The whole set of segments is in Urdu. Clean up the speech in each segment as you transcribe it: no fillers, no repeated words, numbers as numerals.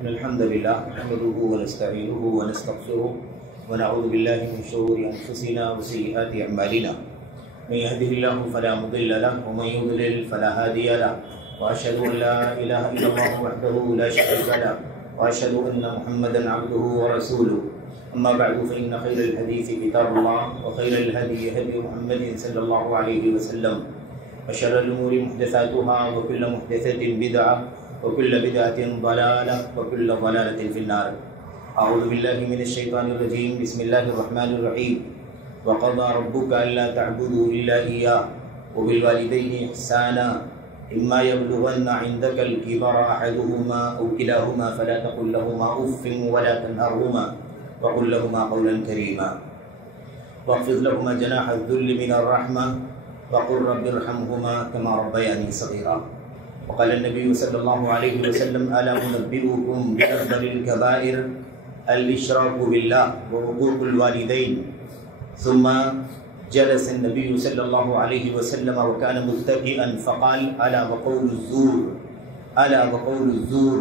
إن الحمد لله نحمده ونستعينه ونستغفره ونعوذ بالله من شرور أنفسنا وسيئات أعمالنا من يهده الله فلا مضل له ومن يضلل فلا هادي له وأشهد أن لا إله إلا الله وحده لا شريك له وأشهد أن محمدا عبده ورسوله أما بعد فإن خير الحديث كتاب الله وخير الهدي هدي محمد صلى الله عليه وسلم وشر الأمور محدثاتها وكل محدثة بدعة وكل بدعة ضلالة وكل ضلالة في النار. أعوذ بالله من الشيطان الرجيم. بسم الله الرحمن الرحيم. وقضى ربك ألا تعبدوا إلا إياه وبالوالدين إحسانا إما يبلغن عندك الكبر أحدهما أو كلاهما فلا تقل لهما أف ولا تنهرهما وقل لهما قولا كريما واخفض لهما جناح الذل من الرحمة وقل رب ارحمهما كما ربياني صغيرا. وقال النبي صلى الله عليه وسلم ألا أنبئكم بأفضل الكبائر الإشراك بالله وعقوق الوالدين. ثم جلس النبي صلى الله عليه وسلم وكان متكئا فقال ألا وقول الزور ألا وقول الزور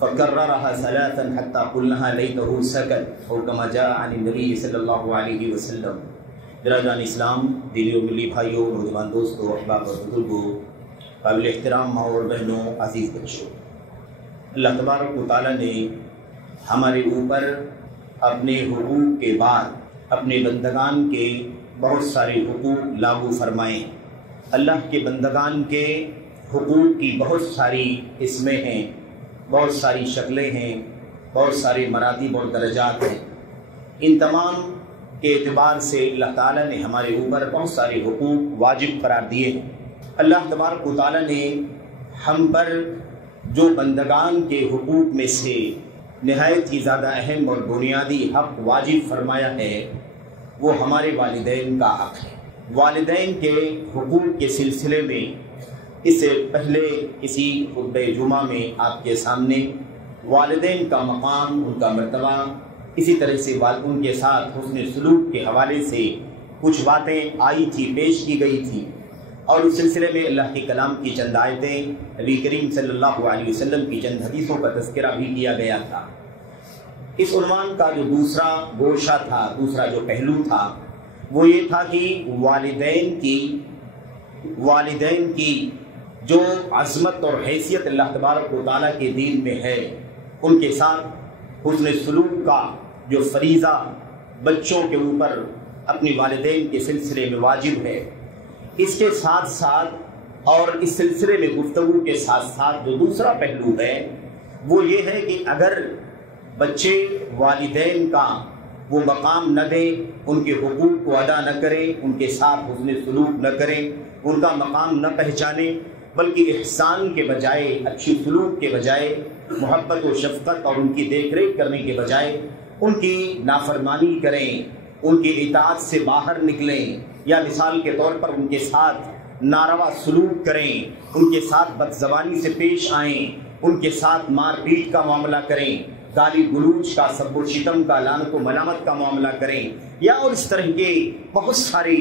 فكررها ثلاثا حتى قلناها ليته سكت أو كما جاء عن النبي صلى الله عليه وسلم. برادران اسلام، دینی و ملی بھائیوں، نوجوان دوستوں، احباب اور بزرگوں، قابل احترام ماں اور بہنوں، عزیز بچوں، اللہ تبارک و تعالیٰ نے ہمارے اوپر اپنے حقوق کے بعد اپنے بندگان کے بہت سارے حقوق لاگو فرمائے. اللہ کے بندگان کے حقوق کی بہت ساری قسمیں ہیں، بہت ساری شکلیں ہیں، بہت سارے مراتب اور درجات ہیں. ان تمام کے اعتبار سے اللہ تعالیٰ نے ہمارے اوپر بہت سارے حقوق واجب قرار دیے ہیں. اللہ تبارک و تعالیٰ نے ہم پر جو بندگان کے حقوق میں سے نہایت ہی زیادہ اہم اور بنیادی حق واجب فرمایا ہے وہ ہمارے والدین کا حق ہے. والدین کے حقوق کے سلسلے میں اس سے پہلے کسی خطبہ جمعہ میں آپ کے سامنے والدین کا مقام، ان کا مرتبہ، اسی طرح سے ان کے ساتھ حسن سلوک کے حوالے سے کچھ باتیں آئی تھی، پیش کی گئی تھی، اور اس سلسلے میں اللہ کے کلام کی چند آیتیں، نبی کریم صلی اللہ علیہ وسلم کی چند حدیثوں کا تذکرہ بھی کیا گیا تھا. اس عنوان کا جو دوسرا گوشہ تھا، دوسرا جو پہلو تھا، وہ یہ تھا کہ والدین کی جو عظمت اور حیثیت اللہ تبارک و تعالیٰ کے دین میں ہے، ان کے ساتھ حسن سلوک کا جو فریضہ بچوں کے اوپر اپنی والدین کے سلسلے میں واجب ہے، اس کے ساتھ ساتھ اور اس سلسلے میں گفتگو کے ساتھ ساتھ جو دوسرا پہلو ہے وہ یہ ہے کہ اگر بچے والدین کا وہ مقام نہ دیں، ان کے حقوق کو ادا نہ کریں، ان کے ساتھ حسن سلوک نہ کریں، ان کا مقام نہ پہچانیں، بلکہ احسان کے بجائے، اچھی سلوک کے بجائے، محبت و شفقت اور ان کی دیکھ ریکھ کرنے کے بجائے ان کی نافرمانی کریں، ان کی اطاعت سے باہر نکلیں، یا مثال کے طور پر ان کے ساتھ ناروا سلوک کریں، ان کے ساتھ بدزبانی سے پیش آئیں، ان کے ساتھ مار پیٹ کا معاملہ کریں، گالی گلوچ کا، سب و شتم کا، لعنت و ملامت کا معاملہ کریں، یا اور اس طرح کے بہت سارے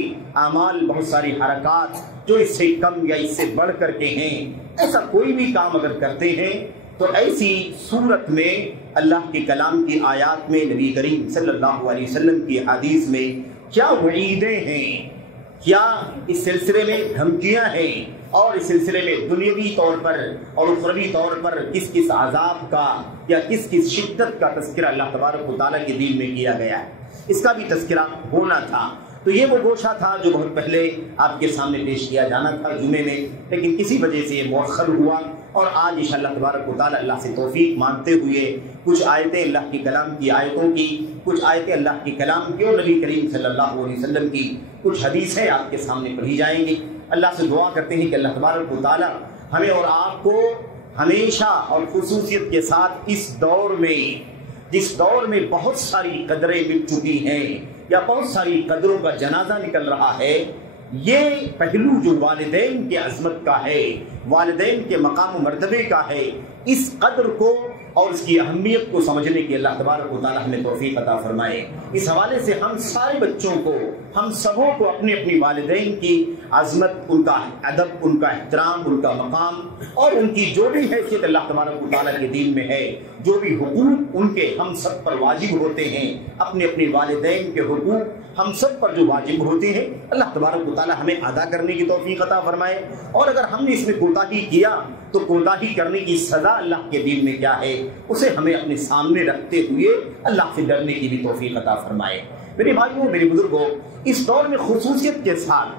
اعمال، بہت ساری حرکات جو اس سے کم یا اس سے بڑھ کر کے ہیں، ایسا کوئی بھی کام اگر کرتے ہیں تو ایسی صورت میں اللہ کے کلام کی آیات میں، نبی کریم صلی اللہ علیہ وسلم کی حدیث میں کیا وعیدیں ہیں، کیا اس سلسلے میں دھمکیاں ہیں، اور اس سلسلے میں دنیاوی طور پر اور اخروی طور پر کس کس عذاب کا یا کس کس شدت کا تذکرہ اللہ تبارک و تعالیٰ کے دین میں کیا گیا ہے، اس کا بھی تذکرہ ہونا تھا. تو یہ وہ گوشہ تھا جو بہت پہلے آپ کے سامنے پیش کیا جانا تھا جمعے میں، لیکن کسی وجہ سے یہ مؤخر ہوا، اور آج انشاءاللہ تبارک و تعالیٰ اللہ سے توفیق مانگتے ہوئے کچھ آیتیں اللہ کے کلام کی آیتوں کی، کچھ آیتیں اللہ کے کلام کی اور نبی کریم صلی اللہ علیہ وسلم کی کچھ حدیثیں آپ کے سامنے پڑھی جائیں گی. اللہ سے دعا کرتے ہیں کہ اللہ تبارک و تعالیٰ ہمیں اور آپ کو ہمیشہ اور خصوصیت کے ساتھ اس دور میں، جس دور میں بہت ساری قدریں مٹ چکی ہیں یا بہت ساری قدروں کا جنازہ نکل رہا ہے، یہ پہلو جو والدین کی عظمت کا ہے، والدین کے مقام و مرتبے کا ہے، اس قدر کو اور اس کی اہمیت کو سمجھنے کی اللہ تبارک و تعالی ہمیں توفیق عطا فرمائے۔ اس حوالے سے ہم سارے بچوں کو، ہم سبوں کو اپنے اپنی والدین کی عظمت، ان کا ادب، ان کا احترام، ان کا مقام اور ان کی جو بھی حیثیت اللہ تبارک و تعالی کے دین میں ہے، جو بھی حقوق ان کے ہم سب پر واجب ہوتے ہیں، اپنے اپنے والدین کے حقوق ہم سب پر جو واجب ہوتے ہیں، اللہ تبارک و تعالی ہمیں ادا کرنے کی توفیق عطا فرمائے۔ اور اگر ہم نے اس میں کوتاہی کیا تو کوتاہی کرنے کی سزا اللہ کے دین میں کیا ہے، اسے ہمیں اپنے سامنے رکھتے ہوئے اللہ سے ڈرنے کی بھی توفیق عطا فرمائے۔ میرے بھائیوں، میرے بزرگوں، اس دور میں خصوصیت کے ساتھ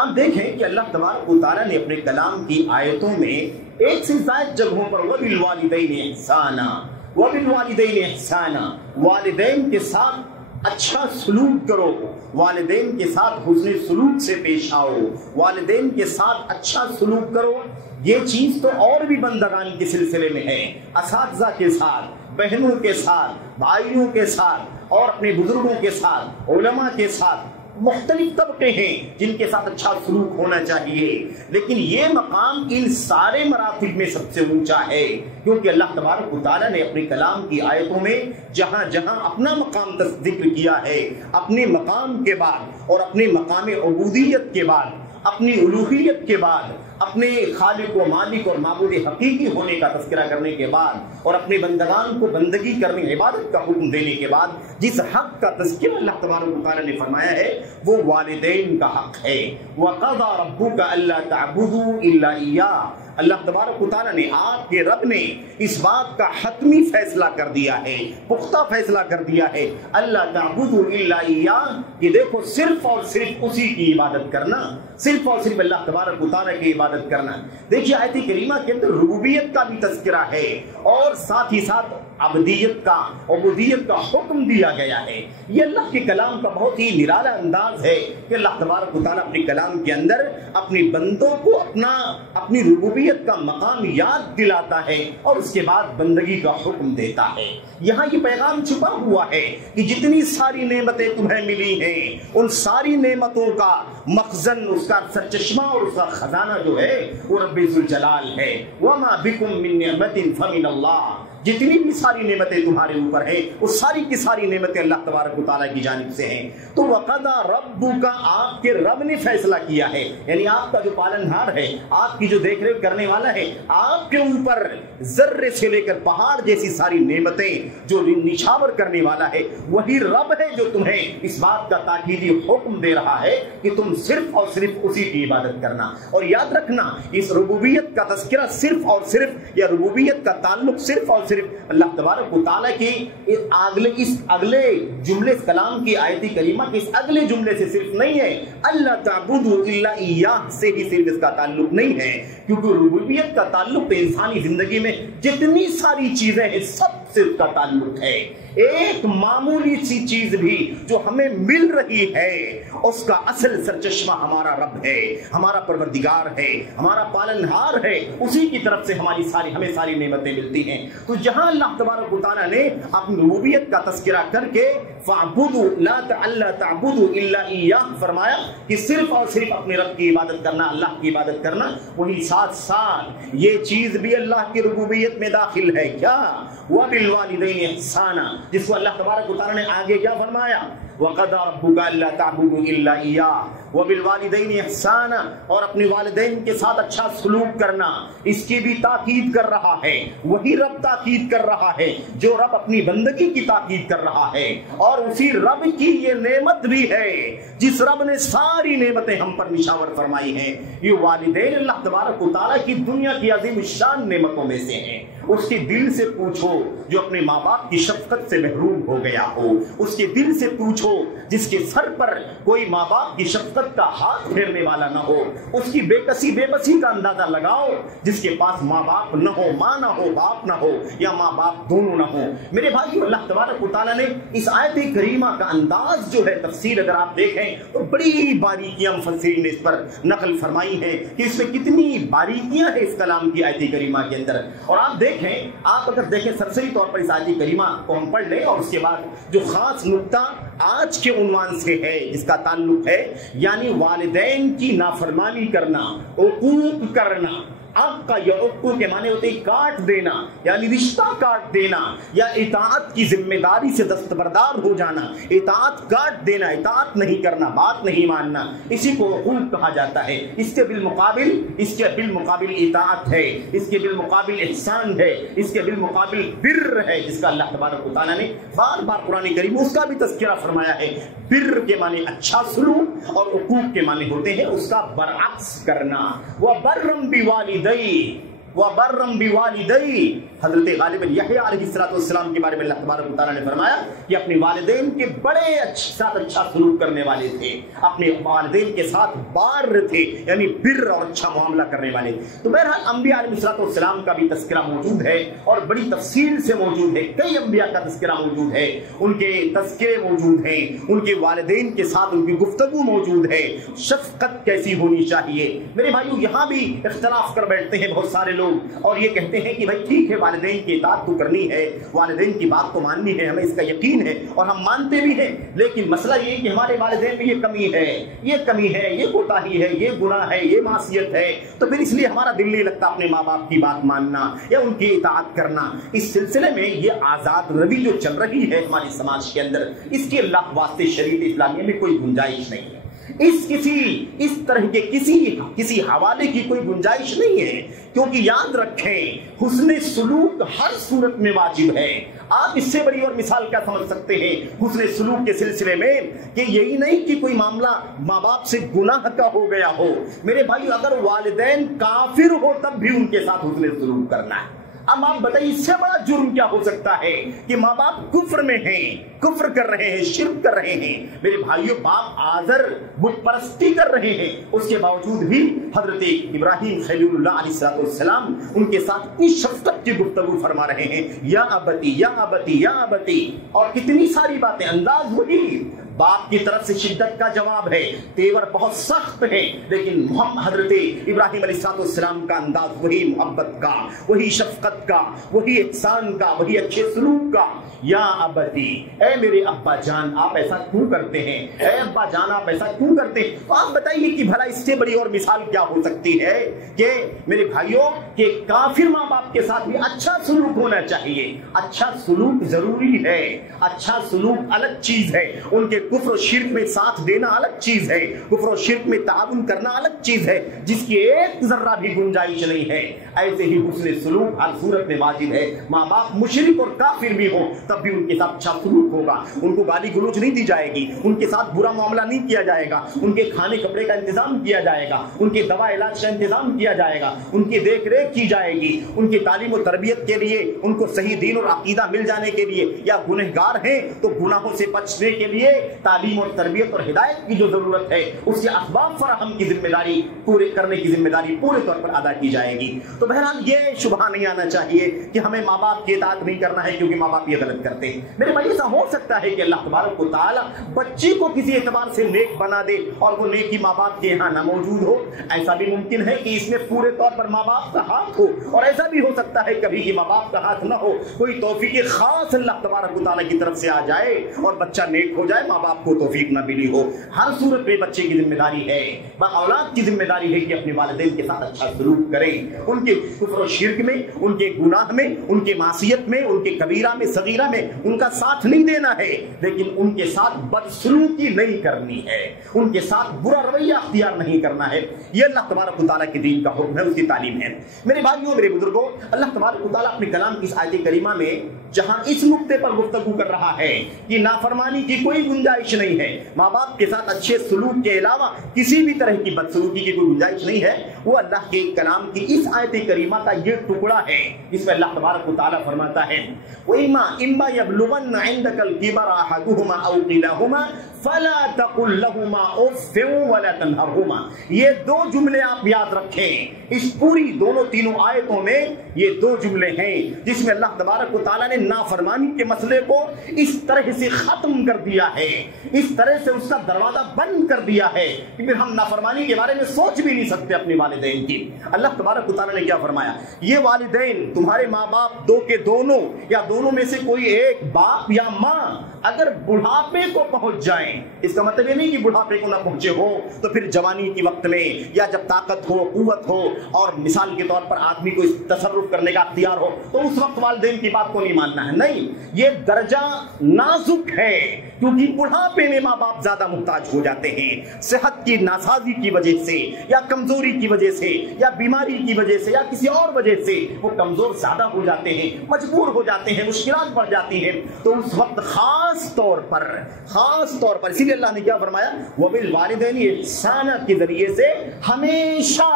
آپ دیکھیں کہ اللہ تبارک و تعالی نے اپنے کلام کی آیتوں میں ایک سے زائد جگہوں پر وَبِالْوَالِدَيْنِ إِحْسَانًا، وَبِالْوَالِدَيْنِ إِحْسَانًا، والدین کے ساتھ اچھا سلوک کرو، والدین کے ساتھ حسن سلوک سے پیش آؤ، والدین کے ساتھ اچھا سلوک کرو۔ یہ چیز تو اور بھی بندگان کے سلسلے میں ہے، اساتذہ کے ساتھ، بہنوں کے ساتھ، بھائیوں کے ساتھ اور اپنے بزرگوں کے ساتھ، علماء کے ساتھ مختلف طبقے ہیں جن کے ساتھ اچھا سلوک ہونا چاہیے، لیکن یہ مقام ان سارے مراتب میں سب سے اونچا ہے، کیونکہ اللہ تبارک و تعالیٰ نے اپنے کلام کی آیتوں میں جہاں جہاں اپنا مقام ذکر کیا ہے، اپنے مقام کے بعد اور اپنے مقام عبودیت کے بعد، اپنی الوہیت کے بعد، اپنے خالق و مالک اور معبود حقیقی ہونے کا تذکرہ کرنے کے بعد اور اپنے بندگان کو بندگی کرنے، عبادت کا حکم دینے کے بعد جس حق کا تذکرہ اللہ تبارک و تعالیٰ نے فرمایا ہے وہ والدین کا حق ہے۔ وَقَضَىٰ رَبُّكَ أَلَّا تَعْبُدُوا إِلَّا إِيَّاهُ، اللہ تبارک و تعالیٰ نے، آپ کے رب نے اس بات کا حتمی فیصلہ کر دیا ہے، پختہ فیصلہ کر دیا ہے، اللہ تعبدوا الا ایاہ، کہ دیکھو صرف اور صرف اسی کی عبادت کرنا، صرف اور صرف اللہ تبارک و تعالیٰ کی عبادت کرنا۔ دیکھیے آیت کریمہ کے اندر ربوبیت کا بھی تذکرہ ہے اور ساتھ ہی ساتھ عبدیت کا، عبودیت کا حکم دیا گیا ہے۔ یہ اللہ کے کلام کا بہت ہی نرالا انداز ہے کہ اللہ تبارک و تعالیٰ اپنے کلام کے اندر اپنے بندوں کو اپنی ربوبیت کا مقام یاد دلاتا ہے اور اس کے بعد بندگی کا حکم دیتا ہے۔ یہاں یہ پیغام چھپا ہوا ہے کہ جتنی ساری نعمتیں تمہیں ملی ہیں، ان ساری نعمتوں کا مخزن، اس کا سرچشمہ اور اس کا خزانہ جو ہے وہ رب ذوالجلال ہے۔ وَمَا بِكُم مِّن نِّعْمَةٍ فَمِنَ اللَّهِ، جتنی بھی ساری نعمتیں تمہارے اوپر ہیں وہ ساری کی ساری نعمتیں اللہ تبارک و تعالیٰ کی جانب سے ہیں۔ تو وَقَضَىٰ رَبُّكَ، آپ کے رب نے فیصلہ کیا ہے، یعنی آپ کا جو پالنہار ہے، آپ کی جو دیکھ ریکھ کرنے والا ہے، آپ کے اوپر ذرے سے لے کر پہاڑ جیسی ساری نعمتیں جو نچھاور کرنے والا ہے، وہی رب ہے جو تمہیں اس بات کا تاکیدی حکم دے رہا ہے کہ تم صرف اور صرف اسی کی عبادت کرنا۔ اور یاد رکھنا، اس ربوبیت کا تذکرہ صرف اور صرف، یا ربوبیت کا تعلق صرف اور صرف اللہ تبارک و تعالیٰ کی اس اگلے جملے، کلام کی آیت کریمہ کے اس اگلے جملے سے صرف نہیں ہے، اللہ تعبدوا الا ایاہ سے ہی صرف اس کا تعلق نہیں ہے، کیونکہ ربوبیت کا تعلق تو انسانی زندگی میں جتنی ساری چیزیں ہیں سب سے اس کا تعلق ہے۔ ایک معمولی سی چیز بھی جو ہمیں مل رہی ہے اس کا اصل سرچشمہ ہمارا رب ہے، ہمارا پروردگار ہے، ہمارا پالنہار ہے، اسی کی طرف سے ہمیں ساری نعمتیں ملتی ہیں۔ تو جہاں اللہ تبارک و تعالیٰ نے اپنی ربوبیت کا تذکرہ کر کے فَاعْبُدُوا لَا تَعْبُدُوا إِلَّا إِيَّاهُ فرمایا کہ صرف اور صرف اپنے رب کی عبادت کرنا، اللہ کی عبادت کرنا، وہی ساتھ ساتھ یہ چیز بھی اللہ کی ربوبیت میں داخل ہے۔ کیا؟ وَبِالْوَالِدَيْنِ إِحْسَانًا، جس کو اللہ تبارک و تعالیٰ نے آگے کیا فرمایا؟ وَقَضَىٰ رَبُّكَ أَلَّا تَعْبُدُوا إِلَّا إِيَّاهُ وَبِالْوَالِدَيْنِ إِحْسَانًا، اور اپنے والدین کے ساتھ اچھا سلوک کرنا، اس کی بھی تاکید کر رہا ہے۔ وہی رب تاکید کر رہا ہے جو رب اپنی بندگی کی تاکید کر رہا ہے، اور اسی رب کی یہ نعمت بھی ہے جس رب نے ساری نعمتیں ہم پر نشاور فرمائی ہیں۔ یہ والدین اللہ تبارک و تعالیٰ کی دنیا کی عظیم الشان نعمتوں میں سے ہیں۔ اس کے دل سے پوچھو جو اپنے ماں باپ کی شفقت سے محروم ہو گیا ہو، اس کے دل سے پوچھو جس کے سر پر کوئی ماں باپ کی شفقت کا ہاتھ پھیرنے والا نہ ہو، اس کی بے بسی کا اندازہ لگاؤ جس کے پاس ماں باپ نہ ہو، ماں نہ ہو، باپ نہ ہو، یا ماں باپ دونوں نہ ہو۔ میرے بھائیو، اللہ تبارک و تعالیٰ نے اس آیت کریمہ کا انداز جو ہے، تفسیر اگر آپ دیکھیں تو بڑی باریکیاں مفسرین نے اس پر نقل فرمائی ہیں کہ اس میں کتنی باریکیاں ہیں اس کلام کی آیت کریمہ کے اندر۔ اور آپ اگر دیکھیں سرسری طور پر اس آیت کریمہ کو ہم پڑھ لیں اور اس کے بعد جو خاص نقطہ آج کے عنوان سے ہے جس کا تعلق ہے، یعنی والدین کی نافرمانی کرنا، عقوق کرنا، آقا یعقو کے معنی ہوتے ہیں کاٹ دینا، یعنی رشتہ کاٹ دینا، یا اطاعت کی ذمہ داری سے دستبردار ہو جانا، اطاعت کاٹ دینا، اطاعت نہیں کرنا، بات نہیں ماننا، اسی کو عقوق کہا جاتا ہے۔ اس کے بالمقابل اطاعت ہے، اس کے بالمقابل احسان ہے، اس کے بالمقابل بر ہے، جس کا اللہ تبارک و تعالیٰ نے بار بار قرآن کریم اس کا بھی تذکرہ فرمایا ہے۔ بر کے معنی اچھا سلوک، اور عقوق کے معنی ہوتے ہیں اس کا برعکس کرنا۔ وَبَرًّا بِوَالِدَيْهِ، حضرت غالب یحییٰ علیہ السلام کے بارے میں اللہ تبارک و تعالیٰ نے فرمایا کہ اپنے والدین کے بڑے ساتھ اچھا سلوک کرنے والے تھے، اپنے والدین کے ساتھ بار تھے، یعنی بر اور اچھا معاملہ کرنے والے۔ تو بہرحال انبیاء علیہ السلام کا بھی تذکرہ موجود ہے، اور بڑی تفصیل سے موجود ہے۔ کئی انبیاء کا تذکرہ موجود ہے، ان کے تذکرے موجود ہیں، ان کے والدین کے ساتھ ان کی گفتگو موجود ہے، شفقت کیسی ہونی چاہیے۔ میرے بھائیو، یہاں بھی اختلاف کر بیٹھتے ہیں بہت سارے لوگ، اور یہ کہتے ہیں کہ بھائی ٹھیک ہے، والدین کی اطاعت تو کرنی ہے، والدین کی بات تو ماننی ہے، ہمیں اس کا یقین ہے اور ہم مانتے بھی ہیں، لیکن مسئلہ یہ کہ ہمارے والدین میں یہ کمی ہے، یہ کوتاہی ہے، یہ گناہ ہے، یہ معصیت ہے، تو پھر اس لیے ہمارا دل نہیں لگتا اپنے ماں باپ کی بات ماننا یا ان کی اطاعت کرنا۔ اس سلسلے میں یہ آزاد روی جو چل رہی ہے ہمارے سماج کے اندر، اس کی اللہ واسطے شریعت اسلامیہ میں کوئی گنجائش نہیں ہے، اس طرح کے کسی حوالے کی کوئی گنجائش نہیں ہے، کیونکہ یاد رکھیں حسن سلوک ہر صورت میں واجب ہے۔ آپ اس سے بڑی اور مثال کیا سمجھ سکتے ہیں حسن سلوک کے سلسلے میں، کہ یہی نہیں کہ کوئی معاملہ ماں باپ سے گناہ کا ہو گیا ہو۔ میرے بھائی، اگر والدین کافر ہو تب بھی ان کے ساتھ حسن سلوک کرنا ہے۔ اب آپ بتائیے اس سے بڑا جرم کیا ہو سکتا ہے کہ ماں باپ کفر میں ہیں، کفر کر رہے ہیں، شرک کر رہے ہیں، میرے بھائیوں باپ آزر بت پرستی کر رہے ہیں، اس کے باوجود بھی حضرت ابراہیم خلیل اللہ علیہ السلام ان کے ساتھ اتنی شفقت کی گفتگو فرما رہے ہیں، یا ابتی یا ابتی یا ابتی، اور کتنی ساری باتیں، انداز وہی، باپ کی طرف سے شدت کا جواب ہے، تیور بہت سخت ہے، لیکن حضرت ابراہیم علیہ السلام کا انداز وہی محبت کا، وہی شفقت کا، وہی احسان کا، وہی اچھے سلوک کا۔ یا ابتی، اے میرے ابا جان آپ ایسا کیوں کرتے ہیں، اے ابا جان آپ ایسا کیوں کرتے ہیں؟ تو آپ بتائیے کہ بھلا اس سے بڑی اور مثال کیا ہو سکتی ہے کہ میرے بھائیوں کہ کافر ماں باپ کے ساتھ بھی اچھا سلوک ہونا چاہیے۔ اچھا سلوک ضروری ہے، اچھا سلوک الگ چیز ہے، ان کے کفر و شرک میں ساتھ دینا الگ چیز ہے، کفر و شرک میں تعاون کرنا الگ چیز ہے، جس کی ایک ذرہ بھی گنجائش نہیں ہے۔ ایسے ہی حسن سلوک ہر صورت میں واجب ہے، ماں باپ مشرک اور کافر بھی ہوں تب بھی ان کے ساتھ اچھا سلوک ہوگا، ان کو گالی گلوچ نہیں دی جائے گی، ان کے ساتھ برا معاملہ نہیں کیا جائے گا، ان کے کھانے کپڑے کا انتظام کیا جائے گا، ان کے دوا علاج کا انتظام کیا جائے گا، ان کی دیکھ ریکھ کی جائے گی، ان کی تعلیم و تربیت کے لیے ان کو صحیح دین اور عقیدہ مل جانے کے لیے، یا گنہگار ہیں تو گناہوں سے بچنے کے لیے تعلیم اور تربیت اور ہدایت کی جو ضرورت ہے اس کے اسباب فراہم کی ذمہ داری پورے کرنے کی ذمہ داری پورے طور پر ادا کی جائے گی۔ تو بہرحال یہ شبہ نہیں آنا چاہیے کہ ہمیں ماں باپ کی اطاعت نہیں کرنا ہے کیونکہ ماں باپ یہ غلط کرتے ہیں۔ میرے بھائی ایسا ہو سکتا ہے کہ اللہ تبارک و تعالیٰ بچے کو کسی اعتبار سے نیک بنا دے اور وہ نیکی ماں باپ کے یہاں نہ موجود ہو، ایسا بھی ممکن ہے کہ اس میں پورے طور پر ماں باپ کا ہاتھ ہو، اور ایسا بھی ہو سکتا ہے کبھی کہ ماں باپ کا ہاتھ نہ ہو، کوئی توفیق خاص اللہ تبارک و تعالیٰ کی طرف سے آ جائے اور بچہ نیک ہو جائے، ماں باپ کو توفیق نہ ملی ہو۔ ہر صورت میں بچے کی ذمہ داری ہے، اولاد کی ذمہ داری ہے کہ اپنے والدین کے ساتھ اچھا سلوک کریں، ان کے کفر و شرک میں، ان کے گناہ میں، ان کے معصیت میں، ان کے کبیرہ میں، صغیرہ میں ان کا ساتھ نہیں دینا ہے، لیکن ان کے ساتھ بدسلوکی نہیں کرنی ہے، ان کے ساتھ برا رویہ اختیار نہیں کرنا ہے۔ یہ اللہ تبارک و تعالیٰ کے دین کا حکم ہے، اس کی تعلیم ہے۔ میرے بھائیوں، میرے بزرگوں، اللہ تبارک و تعالیٰ اپنے کلام کی اس آیت کریمہ میں جہاں اس نقطے پر گفتگو کر رہا ہے کہ نافرمانی کی کوئی گنجائش نہیں ہے، ماں باپ کے ساتھ اچھے سلوک کے علاوہ کسی بھی طرح کی بدسلوکی کی کوئی گنجائش نہیں ہے، وہ اللہ کے کلام کی اس آیت کریمہ کا یہ ٹکڑا ہے جس میں اللہ تبارک و تعالیٰ فرماتا ہے اِمَّا يَبْلُغَنَّ عِندَكَ الْكِبَرَ أَحَدُهُمَا أَوْ كِلَاهُمَا فَلَا تَقُل لَّهُمَا أُفٍّ وَلَا تَنْهَرْهُمَا۔ یہ دو جملے آپ یاد رکھیں، اس پوری دونوں تینوں آیتوں میں یہ دو جملے ہیں جس میں اللہ تبارک و تعالیٰ نے نافرمانی کے مسئلے کو اس طرح سے ختم کر دیا ہے، اس طرح سے اس کا دروازہ بند کر دیا ہے کہ پھر ہم نافرمانی کے بارے میں سوچ بھی نہیں سکتے اپنے والدین کی۔ اللہ تبارک و تعالیٰ نے کیا فرمایا؟ یہ والدین تمہارے ماں باپ دو کے دونوں یا دونوں میں سے کوئی ایک باپ یا ماں اگر بڑھاپے کو پہنچ جائیں، اس کا مطلب یہ نہیں کہ بڑھاپے کو نہ پہنچے ہو تو پھر جوانی کی وقت میں یا جب طاقت ہو، قوت ہو اور مثال کے طور پر آدمی کو اس تصرف کرنے کا اختیار ہو تو اس وقت والدین کی بات کو نہیں ماننا ہے. نہیں، یہ درجہ نازک ہے کیونکہ بڑھاپے میں ماں باپ زیادہ محتاج ہو جاتے ہیں، صحت کی ناسازی کی وجہ سے یا کمزوری کی وجہ سے یا بیماری کی وجہ سے یا کسی اور وجہ سے وہ کمزور زیادہ ہو جاتے ہیں، مجبور ہو جاتے ہیں، مشکلات بڑھ جاتی ہیں. تو اس وقت خاص طور پر اسی لیے اللہ نے کیا فرمایا، وَبِالْوَالِدَيْنِ احسانًا کے ذریعے سے ہمیشہ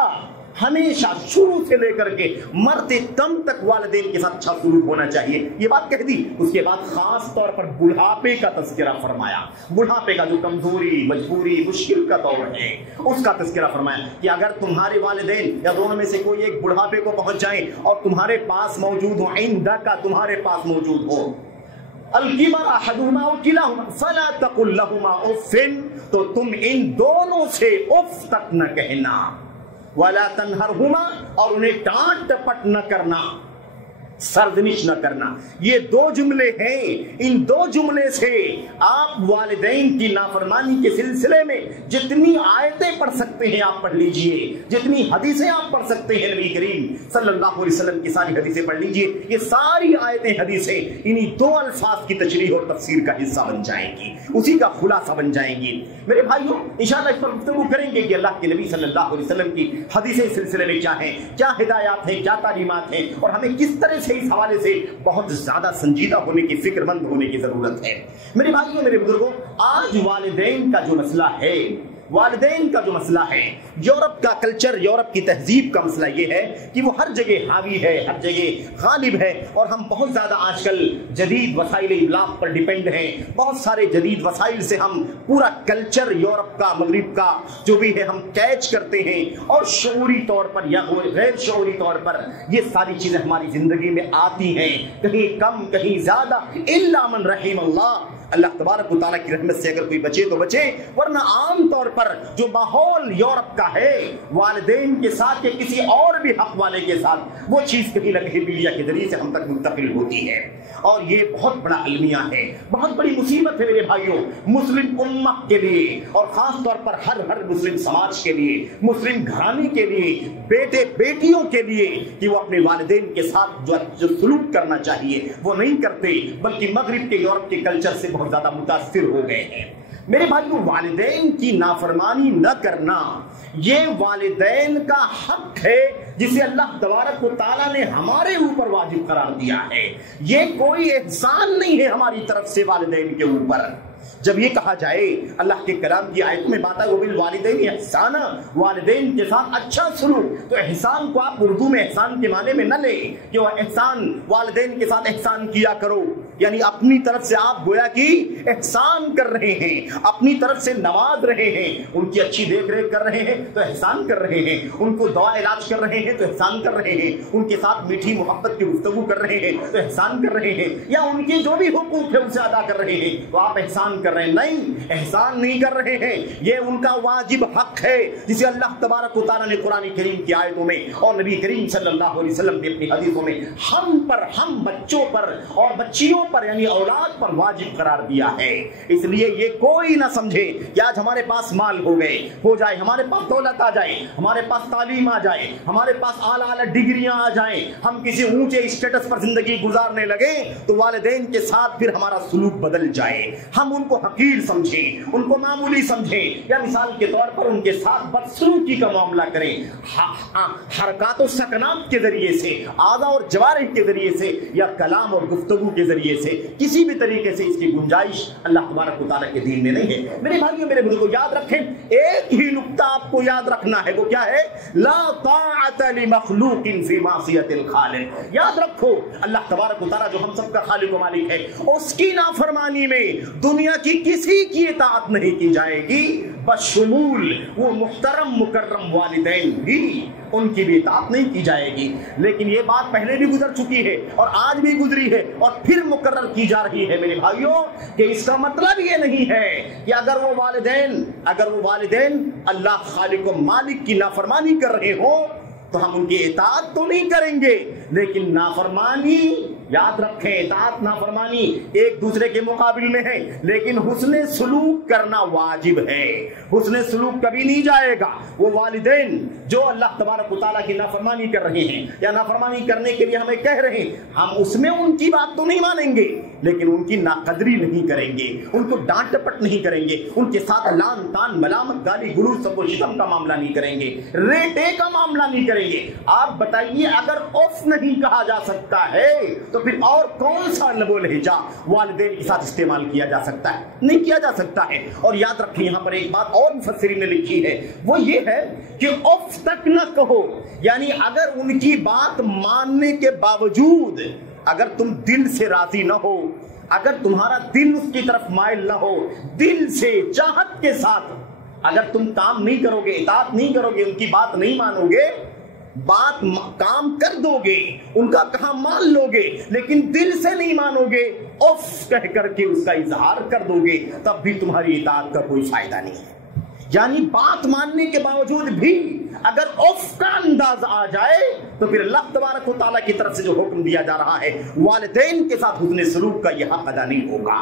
شروع سے لے کر کے مرتے دم تک والدین کے ساتھ اچھا سلوک ہونا چاہیے. یہ بات کہہ دی. اس کے بعد خاص طور پر بڑھاپے کا تذکرہ فرمایا. بڑھاپے کا جو کمزوری، مجبوری، مشکل کا دور ہے اس کا تذکرہ فرمایا کہ اگر تمہارے والدین یا دونوں میں سے کوئی ایک بڑھاپے کو پہنچ جائیں اور تمہارے پاس موجود ہو، عندک تمہارے پاس موجود ہو، الکبر احدہما او کلاہما فلا تقل لہما اف، تو تم ان دونوں سے اف تک نہ کہنا، ولا تنہرہما اور انہیں ڈانٹ ٹپٹ نہ کرنا، سرزنش نہ کرنا. یہ دو جملے ہیں. ان دو جملے سے آپ والدین کی نافرمانی کے سلسلے میں جتنی آیتیں پڑھ سکتے ہیں آپ پڑھ لیجئے، جتنی حدیثیں آپ پڑھ سکتے ہیں نبی کریم صلی اللہ علیہ وسلم کی ساری حدیثیں پڑھ لیجئے. یہ ساری آیتیں حدیثیں انہی دو الفاظ کی تشریح اور تفسیر کا حصہ بن جائیں گی، اسی کا خلاصہ بن جائیں گی. میرے بھائیوں انشاءاللہ اس پر گفتگو کریں گے کہ اللہ کے نبی صلی اللہ علیہ وسلم کی حدیثیں اس سلسلے میں کیا ہیں، کیا ہدایات ہیں، کیا تعلیمات ہیں، اور ہمیں کس طرح سے اس حوالے سے بہت زیادہ سنجیدہ ہونے کی، فکر مند ہونے کی ضرورت ہے. میرے بھائیوں، میرے بزرگوں، آج والدین کا جو مسئلہ ہے، یورپ کا کلچر، یورپ کی تہذیب کا مسئلہ یہ ہے کہ وہ ہر جگہ حاوی ہے، ہر جگہ غالب ہے، اور ہم بہت زیادہ آج کل جدید وسائل ابلاغ پر ڈیپینڈ ہیں. بہت سارے جدید وسائل سے ہم پورا کلچر یورپ کا، مغرب کا جو بھی ہے ہم کیچ کرتے ہیں، اور شعوری طور پر یا غیر شعوری طور پر یہ ساری چیزیں ہماری زندگی میں آتی ہیں، کہیں کم کہیں زیادہ، الا من رحم اللہ تبارک و تعالیٰ کی رحمت سے اگر کوئی بچے تو بچے، ورنہ عام طور پر جو ماحول یورپ کا ہے والدین کے ساتھ یا کسی اور بھی حق والے کے ساتھ، وہ چیز کہیں نہ کہیں میڈیا کے ذریعے سے ہم تک منتقل ہوتی ہے. اور یہ بہت بڑا المیہ ہے، بہت بڑی مصیبت ہے میرے بھائیوں، مسلم امہ کے لیے، اور خاص طور پر ہر مسلم سماج کے لیے، مسلم گھرانے کے لیے، بیٹے بیٹیوں کے لیے، کہ وہ اپنے والدین کے ساتھ جو سلوک کرنا چاہیے وہ نہیں کرتے، بلکہ مغرب کے یورپ کے کلچر سے بہت زیادہ متاثر ہو گئے ہیں. میرے بھائیوں، والدین کی نافرمانی نہ کرنا یہ والدین کا حق ہے جسے اللہ تبارک و تعالیٰ نے ہمارے اوپر واجب قرار دیا ہے. یہ کوئی احسان نہیں ہے ہماری طرف سے والدین کے اوپر. جب یہ کہا جائے، اللہ کے کلام کی آیت میں بات ہے وبالوالدین احسانا، والدین کے ساتھ اچھا سلوک، تو احسان کو آپ اردو میں احسان کے معنی میں نہ لیں کہ وہ احسان والدین کے ساتھ احسان کیا کرو، یعنی اپنی طرف سے آپ گویا کہ احسان کر رہے ہیں، اپنی طرف سے نواز رہے ہیں، ان کی اچھی دیکھ ریکھ کر رہے ہیں تو احسان کر رہے ہیں، ان کو دوا علاج کر رہے ہیں تو احسان کر رہے ہیں، ان کے ساتھ میٹھی محبت کی گفتگو کر رہے ہیں تو احسان کر رہے ہیں، یا ان کے جو بھی حقوق ہے اسے ادا کر رہے ہیں تو آپ احسان کر رہے ہیں. نہیں، احسان نہیں کر رہے ہیں. یہ ان کا واجب حق ہے جسے اللہ تبارک و تعالیٰ نے قرآن کریم کی آیتوں میں اور نبی کریم صلی اللہ علیہ وسلم نے اپنی حدیثوں میں ہم بچوں پر اور بچیوں پر یعنی اولاد پر واجب قرار دیا ہے. اس لیے یہ کوئی نہ سمجھے کہ آج ہمارے پاس مال ہو جائے، ہمارے پاس دولت آ جائے، ہمارے پاس تعلیم آ جائے، ہمارے پاس اعلیٰ ڈگریاں آ جائیں، ہم کسی اونچے اسٹیٹس پر زندگی گزارنے لگے تو والدین کے ساتھ پھر ہمارا سلوک بدل جائے، ہم ان کو حقیر سمجھیں، ان کو معمولی سمجھیں، یا مثال کے طور پر ان کے ساتھ بدسلوکی کا معاملہ کریں. حرکات و سکنات کے ذریعے سے، اعضاء اور جوارح کے ذریعے سے، یا کلام اور گفتگو کے ذریعے سے، کسی بھی طریقے سے اس کی گنجائش اللہ تبارک و تعالیٰ کے دین میں نہیں ہے. میرے بھائیوں، میرے بزرگوں، یاد رکھیں، ایک ہی نقطہ آپ کو یاد رکھنا ہے، وہ کیا ہے؟ لا طاعت لمخلوق فی معصیت الخالق. یاد رکھو، اللہ تبارک و تعالیٰ جو ہم سب کا خالق و مالک ہے، اس کی نافرمانی میں دنیا کی کسی کی اطاعت نہیں کی جائے گی، بشمول وہ محترم مکرم والدین بھی، ان کی بھی اطاعت نہیں کی جائے گی. لیکن یہ بات پہلے بھی گزر چکی ہے اور آج بھی گزری ہے اور پھر مقرر کی جا رہی ہے میرے بھائیوں، کہ اس کا مطلب یہ نہیں ہے کہ اگر وہ والدین اللہ خالق و مالک کی نافرمانی کر رہے ہوں تو ہم ان کی اطاعت تو نہیں کریں گے، لیکن نافرمانی، یاد رکھیں اطاعت نافرمانی ایک دوسرے کے مقابل میں ہے، لیکن حسن سلوک کرنا واجب ہے۔ حسن سلوک کبھی نہیں جائے گا۔ وہ والدین جو اللہ تبارک و تعالیٰ کی نافرمانی کر رہے ہیں یا نافرمانی کرنے کے لیے ہمیں کہہ رہے ہیں، ہم اس میں ان کی بات تو نہیں مانیں گے، لیکن ان کی ناقدری نہیں کریں گے، ان کو ڈانٹ ڈپٹ نہیں کریں گے، ان کے ساتھ لان تان ملامت گالی گلوچ سب و شتم کا معاملہ نہیں کریں گے، ریٹے کا معاملہ نہیں کریں گے۔ آپ بتائیے اگر اف نہیں کہا جا سکتا ہے تو پھر اور کون سا لب و لہجہ والدین کے ساتھ استعمال کیا جا سکتا ہے؟ نہیں کیا جا سکتا ہے۔ اور یاد رکھیں یہاں پر ایک بات اور مفسرین نے لکھی ہے، وہ یہ ہے کہ اف تک نہ کہو، یعنی اگر ان کی بات ماننے کے باوجود اگر تم دل سے راضی نہ ہو، اگر تمہارا دل اس کی طرف مائل نہ ہو، دل سے چاہت کے ساتھ اگر تم کام نہیں کرو گے، اطاعت نہیں کرو گے، ان کی بات نہیں مانو گے، بات کام کر دو گے، ان کا کہا مان لو گے، لیکن دل سے نہیں مانو گے، اف کہہ کر کے اس کا اظہار کر دو گے، تب بھی تمہاری اطاعت کا کوئی فائدہ نہیں ہے۔ یعنی بات ماننے کے باوجود بھی اگر اف کا انداز آ جائے تو پھر اللہ تبارک و تعالیٰ کی طرف سے جو حکم دیا جا رہا ہے والدین کے ساتھ حسن سلوک کا یہ حق ادا نہیں ہوگا۔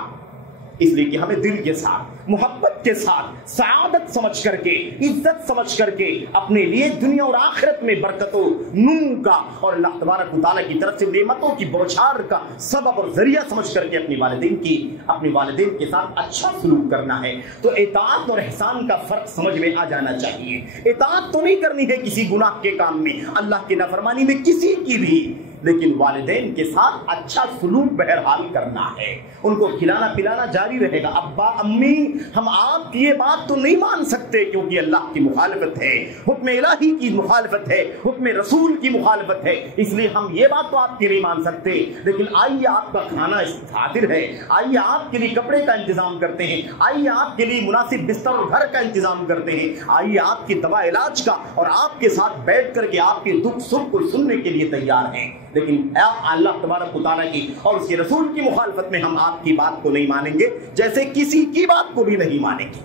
اس لیے کہ ہمیں دل کے ساتھ، محبت کے ساتھ، سعادت سمجھ کر کے، عزت سمجھ کر کے، اپنے لیے دنیا اور آخرت میں برکت و نور کا اور اللہ تبارک و تعالیٰ کی طرف سے نعمتوں کی بوچھار کا سبب اور ذریعہ سمجھ کر کے اپنے والدین کے ساتھ اچھا سلوک کرنا ہے۔ تو اطاعت اور احسان کا فرق سمجھ میں آ جانا چاہیے۔ اطاعت تو نہیں کرنی ہے کسی گناہ کے کام میں، اللہ کی نافرمانی میں کسی کی بھی، لیکن والدین کے ساتھ اچھا سلوک بہرحال کرنا ہے۔ ان کو کھلانا پلانا جاری رہے گا۔ ابا امی ہم آپ کی یہ بات تو نہیں مان سکتے کیونکہ اللہ کی مخالفت ہے، حکم الہی کی مخالفت ہے، حکم رسول کی مخالفت ہے، اس لیے ہم یہ بات تو آپ کی نہیں مان سکتے، لیکن آئیے آپ کا کھانا حاضر ہے، آئیے آپ کے لیے کپڑے کا انتظام کرتے ہیں، آئیے آپ کے لیے مناسب بستر اور گھر کا انتظام کرتے ہیں، آئیے آپ کی دوا علاج کا، اور آپ کے ساتھ بیٹھ کر کے آپ کے دکھ سکھ کو سننے کے لیے تیار ہیں۔ لیکن اللہ تبارک و تعالیٰ کی اور اس کے رسول کی مخالفت میں ہم آپ کی بات کو نہیں مانیں گے، جیسے کسی کی بات کو بھی نہیں مانیں گے۔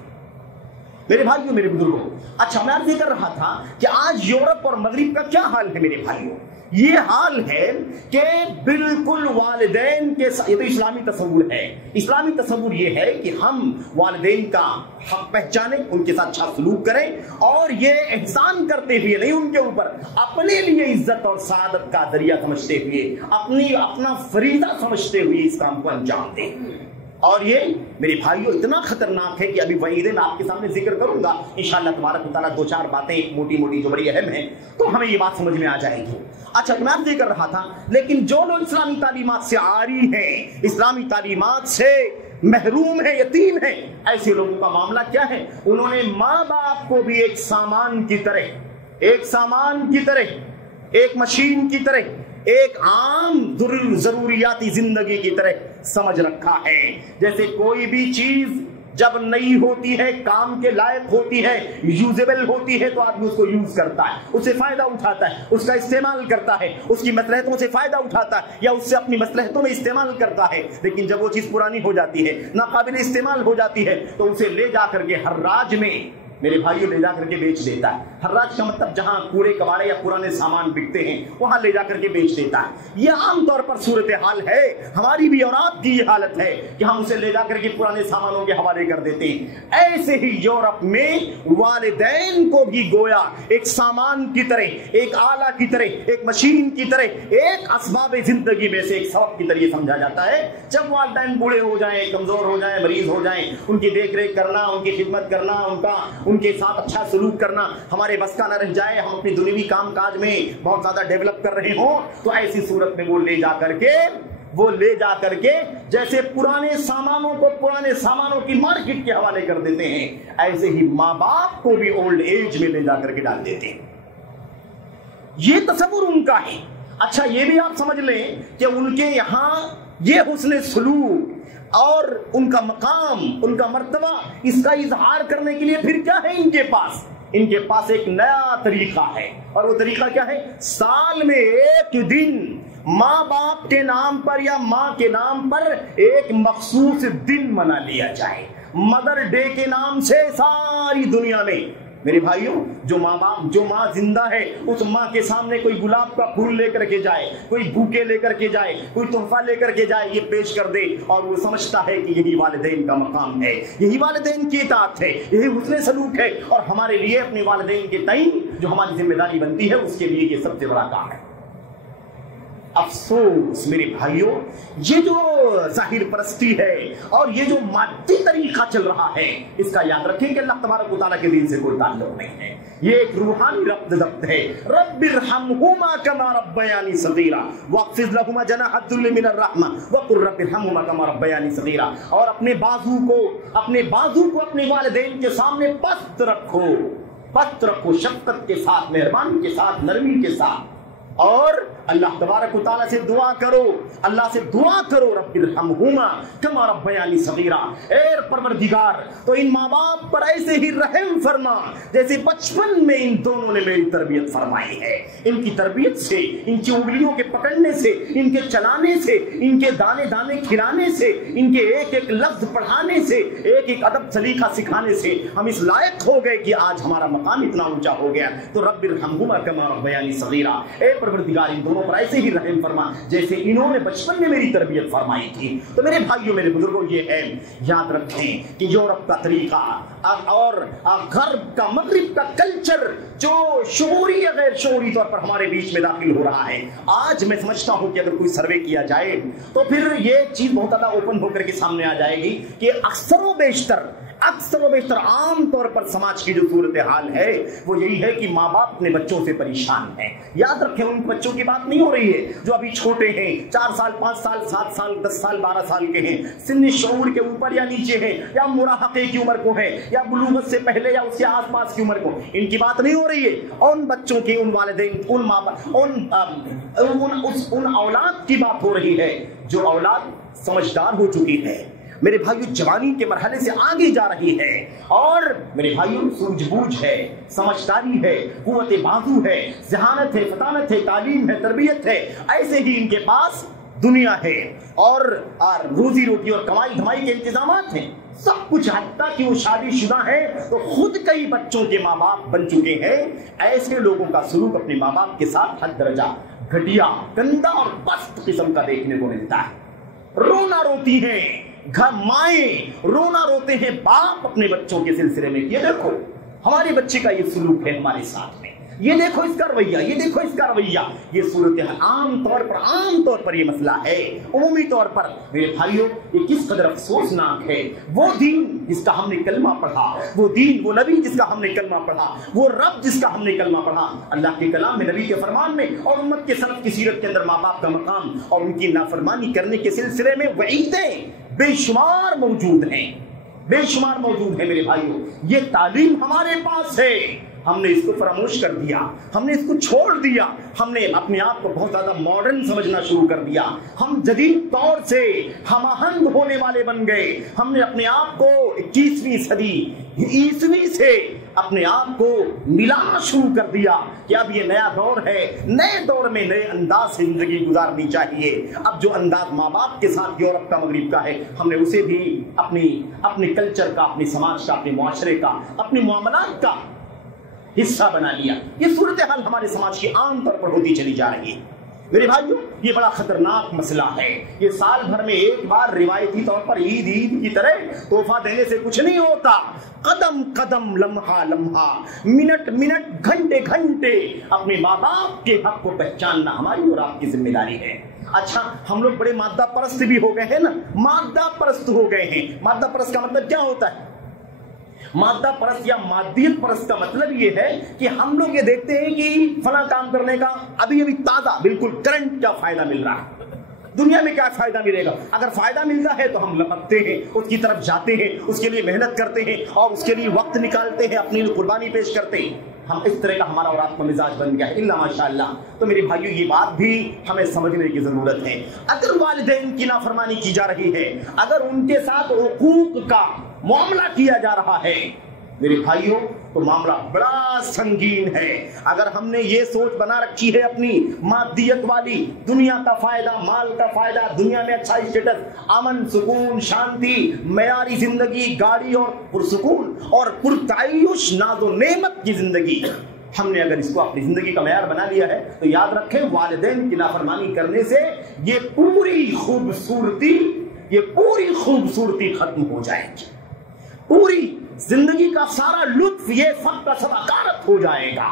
میرے بھائیوں، میرے بزرگوں، اچھا میں عرض کر رہا تھا کہ آج یورپ اور مغرب کا کیا حال ہے میرے بھائیوں؟ یہ حال ہے کہ بالکل والدین کے ساتھ، یہ تو اسلامی تصور ہے، اسلامی تصور یہ ہے کہ ہم والدین کا حق پہچانیں، ان کے ساتھ اچھا سلوک کریں، اور یہ احسان کرتے ہوئے نہیں، ان کے اوپر اپنے لیے عزت اور سعادت کا ذریعہ سمجھتے ہوئے، اپنا فریضہ سمجھتے ہوئے اس کام کو انجام دیں۔ اور یہ میرے بھائیوں اتنا خطرناک ہے کہ ابھی وعیدیں میں آپ کے سامنے ذکر کروں گا انشاءاللہ تبارک و تعالیٰ، دو چار باتیں موٹی موٹی جو بڑی اہم ہیں تو ہمیں یہ بات سمجھ میں آ جائے گی۔ اچھا میں آپ ذکر رہا تھا، لیکن جو لوگ اسلامی تعلیمات سے عاری ہیں، اسلامی تعلیمات سے محروم ہیں، یتیم ہیں، ایسے لوگوں کا معاملہ کیا ہے؟ انہوں نے ماں باپ کو بھی ایک سامان کی طرح، ایک مشین کی طرح، ایک عام ضروریاتی زندگی کی طرح سمجھ رکھا ہے۔ جیسے کوئی بھی چیز جب نئی ہوتی ہے، کام کے لائق ہوتی ہے، یوزیبل ہوتی ہے، تو آدمی اس کو یوز کرتا ہے، اس سے فائدہ اٹھاتا ہے، اس کا استعمال کرتا ہے، اس کی مصلحتوں سے فائدہ اٹھاتا ہے یا اس سے اپنی مصلحتوں میں استعمال کرتا ہے۔ لیکن جب وہ چیز پرانی ہو جاتی ہے، ناقابل استعمال ہو جاتی ہے، تو اسے لے جا کر کے حراج میں میرے بھائیوں لے جا کر کے بیچ دیتا ہے۔ حراج کا مطلب جہاں کوڑے کباڑے یا پرانے سامان بکتے ہیں وہاں لے جا کر کے بیچ دیتا ہے۔ یہ عام طور پر صورتحال ہے، ہماری بھی اور آپ کی یہ حالت ہے کہ ہم اسے لے جا کر کے پرانے سامانوں کے حوالے کر دیتے ہیں۔ ایسے ہی یورپ میں والدین کو بھی گویا ایک سامان کی طرح، ایک آلہ کی طرح، ایک مشین کی طرح، ایک اسباب زندگی میں سے ایک سبب کی طرح سمجھا جاتا ہے۔ جب والدین بوڑھے ہو جائیں، کمزور ہو جائیں، مریض ہو جائیں، ان کی دیکھ ریکھ کرنا، ان کی خدمت کرنا، ان کے ساتھ اچھا سلوک کرنا ہمارے بس کا نہ رہ جائے، ہم اپنی دنیوی کام کاج میں بہت زیادہ ڈیولپ کر رہے ہوں، تو ایسی صورت میں وہ لے جا کر کے جیسے پرانے سامانوں کی مارکیٹ کے حوالے کر دیتے ہیں، ایسے ہی ماں باپ کو بھی اولڈ ایج میں لے جا کر کے ڈال دیتے ہیں۔ یہ تصور ان کا ہے۔ اچھا یہ بھی آپ سمجھ لیں کہ ان کے یہاں یہ حسن سلوک اور ان کا مقام، ان کا مرتبہ، اس کا اظہار کرنے کے لیے پھر کیا ہے ان کے پاس ایک نیا طریقہ ہے، اور وہ طریقہ کیا ہے؟ سال میں ایک دن ماں باپ کے نام پر یا ماں کے نام پر ایک مخصوص دن منا لیا جائے۔ مدر ڈے کے نام سے ساری دنیا میں میرے بھائیوں، جو ماں زندہ ہے، اس ماں کے سامنے کوئی گلاب کا پھول لے کر کے جائے، کوئی بوکے لے کر کے جائے، کوئی تحفہ لے کر کے جائے، یہ پیش کر دے، اور وہ سمجھتا ہے کہ یہی والدین کا مقام ہے، یہی والدین کی اطاعت ہے، یہی حسن سلوک ہے، اور ہمارے لیے اپنے والدین کے تئیں جو ہماری ذمہ داری بنتی ہے اس کے لیے یہ سب سے بڑا کام ہے۔ افسوس میرے بھائیوں، یہ جو ظاہر پرستی ہے اور یہ جو مادی طریقہ چل رہا ہے، اس کا یاد رکھیں کہ اللہ تبارک و تعالیٰ کے دین سے کوئی تعلق نہیں ہے، یہ ایک روحانی ربط ہے۔ رب ارحمہما کما ربیانی صغیرا واخفض لہما جناح الذل من الرحمہ وقل رب ارحمہما کما ربیانی صغیرا، اور اپنے بازو کو اپنے والدین کے سامنے پست رکھو، شفقت کے ساتھ، مہربانی کے ساتھ، نرمی کے ساتھ، اور اللہ تبارک و تعالیٰ سے دعا کرو رب ارحمہما کما ربیانی صغیرا، اے پروردگار تو ان ماں باپ پر ایسے ہی رحم فرما جیسے بچپن میں ان دونوں نے میری تربیت فرمائی ہے۔ ان کی تربیت سے، ان کی انگلیوں کے پکڑنے سے، ان کے چلانے سے، ان کے دانے دانے کھلانے سے، ان کے ایک ایک لفظ پڑھانے سے، ایک ایک ادب سلیقہ سکھانے سے ہم اس لائق ہو گئے کہ آج ہمارا مقام اتنا اونچا ہو گیا۔ تو رب ارحمہما کما ربیانی صغیرا، اے پروردگار ان دونوں پر ایسے ہی رحم فرما جیسے انہوں نے بچپن میں میری تربیت فرمائی تھی۔ تو میرے بھائیوں، میرے بزرگوں، یہ ہے یاد رکھیں کہ یورپ کا طریقہ اور غرب کا، مغرب کا کلچر جو شعوری یا غیر شعوری طور پر ہمارے بیچ میں داخل ہو رہا ہے، آج میں سمجھتا ہوں کہ اگر کوئی سروے کیا جائے تو پھر یہ چیز بہت زیادہ اوپن ہو کر کے سامنے آ جائے گی کہ اکثر و بیشتر عام طور پر سماج کی جو صورتحال ہے وہ یہی ہے کہ ماں باپ اپنے بچوں سے پریشان ہیں۔ یاد رکھیں، ان بچوں کی بات نہیں ہو رہی ہے جو ابھی چھوٹے ہیں، 4 سال، 5 سال، 7 سال، 10 سال، 12 سال کے ہیں، سن شعور کے اوپر یا نیچے ہیں، یا مراہقے کی عمر کو ہے، یا بلوغت سے پہلے یا اس کے آس پاس کی عمر کو، ان کی بات نہیں ہو رہی ہے۔ ان بچوں کی، ان والدین، ان ماں باپ، ان اولاد کی بات ہو رہی ہے جو اولاد سمجھدار ہو چکی ہے، میرے بھائیوں جوانی کے مرحلے سے آگے جا رہی ہے، اور میرے بھائیوں سوجھ بوجھ ہے، سمجھداری ہے، قوت بازو ہے، ذہانت ہے، فطانت ہے، تعلیم ہے، تربیت ہے، ایسے ہی ان کے پاس دنیا ہے، اور روزی روٹی اور کمائی دھمائی کے انتظامات ہیں، سب کچھ، حتیٰ کہ وہ شادی شدہ ہیں تو خود کئی بچوں کے ماں باپ بن چکے ہیں۔ ایسے لوگوں کا سلوک اپنے ماں باپ کے ساتھ حد درجہ گھٹیا، گندا اور پست قسم کا دیکھنے کو ملتا ہے۔ رونا روتی ہیں گھر مائیں، رونا روتے ہیں باپ اپنے بچوں کے سلسلے میں، یہ دیکھو ہمارے بچے کا یہ سلوک ہے ہمارے ساتھ میں، یہ دیکھو اس کا رویہ، یہ دیکھو اس کا رویہ، یہ صورتحال عام طور پر یہ مسئلہ ہے۔ عمومی طور پر میرے بھائیوں یہ کس قدر افسوسناک ہے، وہ دین جس کا ہم نے کلمہ پڑھا، وہ دین، وہ نبی جس کا ہم نے کلمہ پڑھا، وہ رب جس کا ہم نے کلمہ پڑھا، اللہ کے کلام میں، نبی کے فرمان میں، اور امت کے سلف کی سیرت کے اندر ماں باپ کا مقام اور ان کی نافرمانی کرنے کے سلسلے میں وعیدیں بے شمار موجود ہیں میرے بھائیوں۔ یہ تعلیم ہمارے پاس ہے، ہم نے اس کو فراموش کر دیا، ہم نے اس کو چھوڑ دیا، ہم نے اپنے آپ کو بہت زیادہ ماڈرن سمجھنا شروع کر دیا، ہم جدید طور سے ہم آہنگ ہونے والے بن گئے، ہم نے اپنے آپ کو 21ویں صدی عیسوی سے اپنے آپ کو ملانا شروع کر دیا کہ اب یہ نیا دور ہے، نئے دور میں نئے انداز سے زندگی گزارنی چاہیے۔ اب جو انداز ماں باپ کے ساتھ یورپ کا، مغرب کا ہے، ہم نے اسے بھی اپنے کلچر کا، اپنے سماج کا، اپنے معاشرے کا، اپنے معاملات کا حصہ بنا لیا۔ یہ صورتحال ہمارے سماج کی عام طور پر ہوتی چلی جا رہی ہے۔ میرے بھائیوں یہ بڑا خطرناک مسئلہ ہے، یہ سال بھر میں ایک بار روایتی طور پر عید کی طرح تحفہ دینے سے کچھ نہیں ہوتا، قدم قدم، لمحہ لمحہ، منٹ منٹ، گھنٹے گھنٹے اپنے ماں باپ کے حق کو پہچاننا ہماری اور آپ کی ذمہ داری ہے۔ اچھا ہم لوگ بڑے مادہ پرست بھی ہو گئے ہیں نا، مادہ پرست ہو گئے ہیں۔ مادہ پرست کا مطلب کیا ہوتا ہے؟ مادہ پرست یا مادیت پرست کا مطلب یہ ہے کہ ہم لوگ یہ دیکھتے ہیں کہ فلاں کام کرنے کا ابھی تازہ بالکل کرنٹ کیا فائدہ مل رہا ہے، دنیا میں کیا فائدہ ملے گا، اگر فائدہ ملتا ہے تو ہم لپکتے ہیں، اس کی طرف جاتے ہیں، اس کے لیے محنت کرتے ہیں اور اس کے لیے وقت نکالتے ہیں، اپنی قربانی پیش کرتے ہیں۔ ہم اس طرح کا ہمارا اور آپ کا مزاج بن گیا ہے، الا ماشاء اللہ۔ تو میرے بھائیوں یہ بات بھی ہمیں سمجھنے کی ضرورت ہے، اگر والدین کی نافرمانی کی جا رہی ہے، اگر ان کے ساتھ حقوق کا معاملہ کیا جا رہا ہے، میرے بھائیوں تو معاملہ بڑا سنگین ہے۔ اگر ہم نے یہ سوچ بنا رکھی ہے اپنی مادیت والی، دنیا کا فائدہ، مال کا فائدہ، دنیا میں اچھا اسٹیٹس، امن، سکون، شانتی، معیاری زندگی، گاڑی اور پرسکون اور پرتعیش ناز و نعمت کی زندگی، ہم نے اگر اس کو اپنی زندگی کا معیار بنا لیا ہے تو یاد رکھیں والدین کی نافرمانی کرنے سے یہ پوری خوبصورتی ختم ہو جائے گی، پوری زندگی کا سارا لطف یہ سب کا سب اکارت ہو جائے گا۔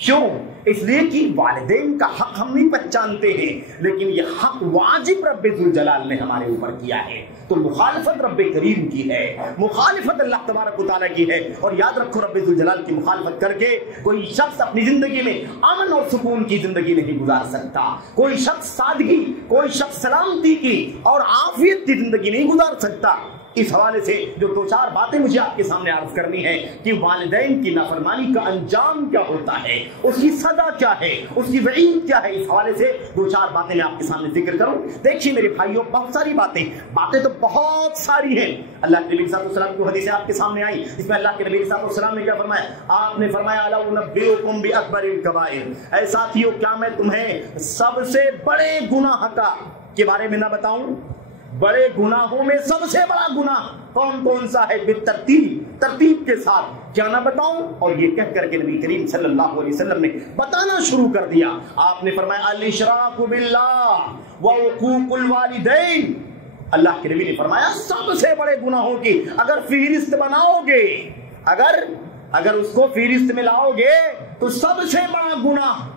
کیوں؟ اس لیے کہ والدین کا حق ہم نہیں پہچانتے ہیں، لیکن یہ حق واجب رب ذوالجلال نے ہمارے اوپر کیا ہے، تو مخالفت رب کریم کی ہے، مخالفت اللہ تبارک و تعالیٰ کی ہے۔ اور یاد رکھو رب ذوالجلال کی مخالفت کر کے کوئی شخص اپنی زندگی میں امن اور سکون کی زندگی نہیں گزار سکتا، کوئی شخص سادگی، کوئی شخص سلامتی کی اور عافیت کی زندگی نہیں گزار سکتا۔ اس حوالے سے جو دو چار باتیں مجھے آپ کے سامنے عرض کرنی ہے کہ والدین کی نافرمانی کا انجام کیا ہوتا ہے، اس کی سزا کیا ہے، اس کی وعید کیا ہے، اس حوالے سے دو چار باتیں میں آپ کے سامنے ذکر کروں۔ دیکھیے میرے بھائیوں، بہت ساری باتیں تو بہت ساری ہیں۔ اللہ کے نبی صلی اللہ علیہ وسلم کی حدیث آپ کے سامنے آئی، اس میں اللہ کے نبی صلی اللہ علیہ وسلم نے کیا فرمایا؟ آپ نے فرمایا الا انبئکم باکبر الکبائر، اے ساتھیو کیا میں تمہیں سب سے بڑے گناہ کے بارے میں نہ بتاؤں؟ بڑے گناہوں میں سب سے بڑا گناہ کون کون سا ہے؟ ترتیب کے ساتھ کیا نہ بتاؤں؟ اور یہ کہہ کر کے نبی کریم صلی اللہ علیہ وسلم نے بتانا شروع کر دیا۔ آپ نے فرمایا الاشراک باللہ وعقوق الوالدین، اللہ کے نبی نے فرمایا سب سے بڑے گناہوں کی اگر فہرست بناؤ گے، اگر اس کو فہرست میں لاؤ گے تو سب سے بڑا گناہ،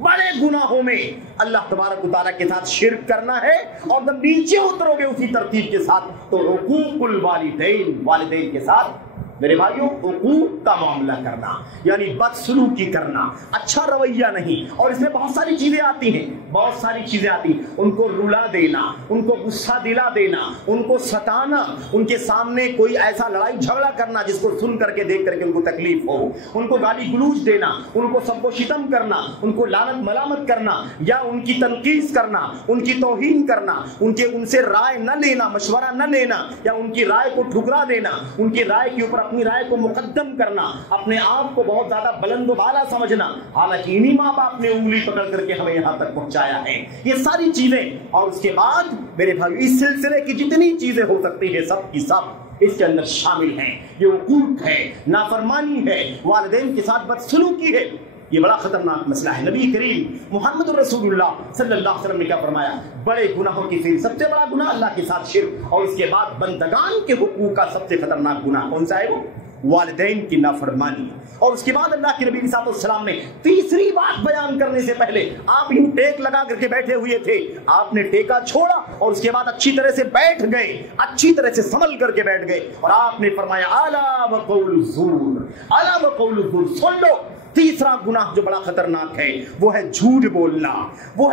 بڑے گناہوں میں اللہ تبارک و تعالیٰ کے ساتھ شرک کرنا ہے، اور جب نیچے اترو گے اسی ترتیب کے ساتھ تو حقوق الوالدین، والدین کے ساتھ میرے بھائیوں حقوق کا معاملہ کرنا، یعنی بدسلوکی کرنا، اچھا رویہ نہیں۔ اور اس میں بہت ساری چیزیں آتی ہیں، ان کو رلا دینا، ان کو غصہ دلا دینا، ان کو ستانا، ان کے سامنے کوئی ایسا لڑائی جھگڑا کرنا جس کو سن کر کے دیکھ کر کے ان کو تکلیف ہو، ان کو گالی گلوچ دینا، ان کو سب کو شتم کرنا، ان کو لعنت ملامت کرنا، یا ان کی تنقید کرنا، ان کی توہین کرنا، ان سے رائے نہ لینا، مشورہ نہ لینا، یا ان کی رائے کو ٹھکرا دینا، ان کی رائے کے اوپر اپنی رائے کو مقدم کرنا، اپنے آپ کو بہت زیادہ بلند و بالا سمجھنا، حالانکہ انہی ماں باپ نے انگلی پکڑ کر کے ہمیں یہاں تک پہنچایا ہے۔ یہ ساری چیزیں، اور اس کے بعد میرے بھائی اس سلسلے کی جتنی چیزیں ہو سکتی ہیں سب کی سب اس کے اندر شامل ہیں۔ یہ حقوق ہے، نافرمانی ہے، والدین کے ساتھ بدسلوکی ہے، یہ بڑا خطرناک مسئلہ ہے۔ نبی کریم محمد رسول اللہ صلی اللہ علیہ وسلم نے کیا فرمایا؟ بڑے گناہوں کی فہرست سب سے بڑا گناہ اللہ کے ساتھ شرک، اور اس کے بعد بندگان کے حقوق کا سب سے خطرناک گناہ کون سا ہے؟ وہ والدین کی نافرمانی۔ اور اس کے بعد اللہ کے نبی صلی اللہ علیہ وسلم نے تیسری بات بیان کرنے سے پہلے، آپ یوں ٹیک لگا کر کے بیٹھے ہوئے تھے، آپ نے ٹیکا چھوڑا اور اس کے بعد اچھی طرح سے بیٹھ گئے، اچھی طرح سے سنبھل کر کے بیٹھ گئے، اور آپ نے فرمایا الا وقول الزور، الا وقول الزور، سن لو تیسرا گناہ جو بڑا خطرناک ہے وہ ہے جھوٹ بولنا، وہ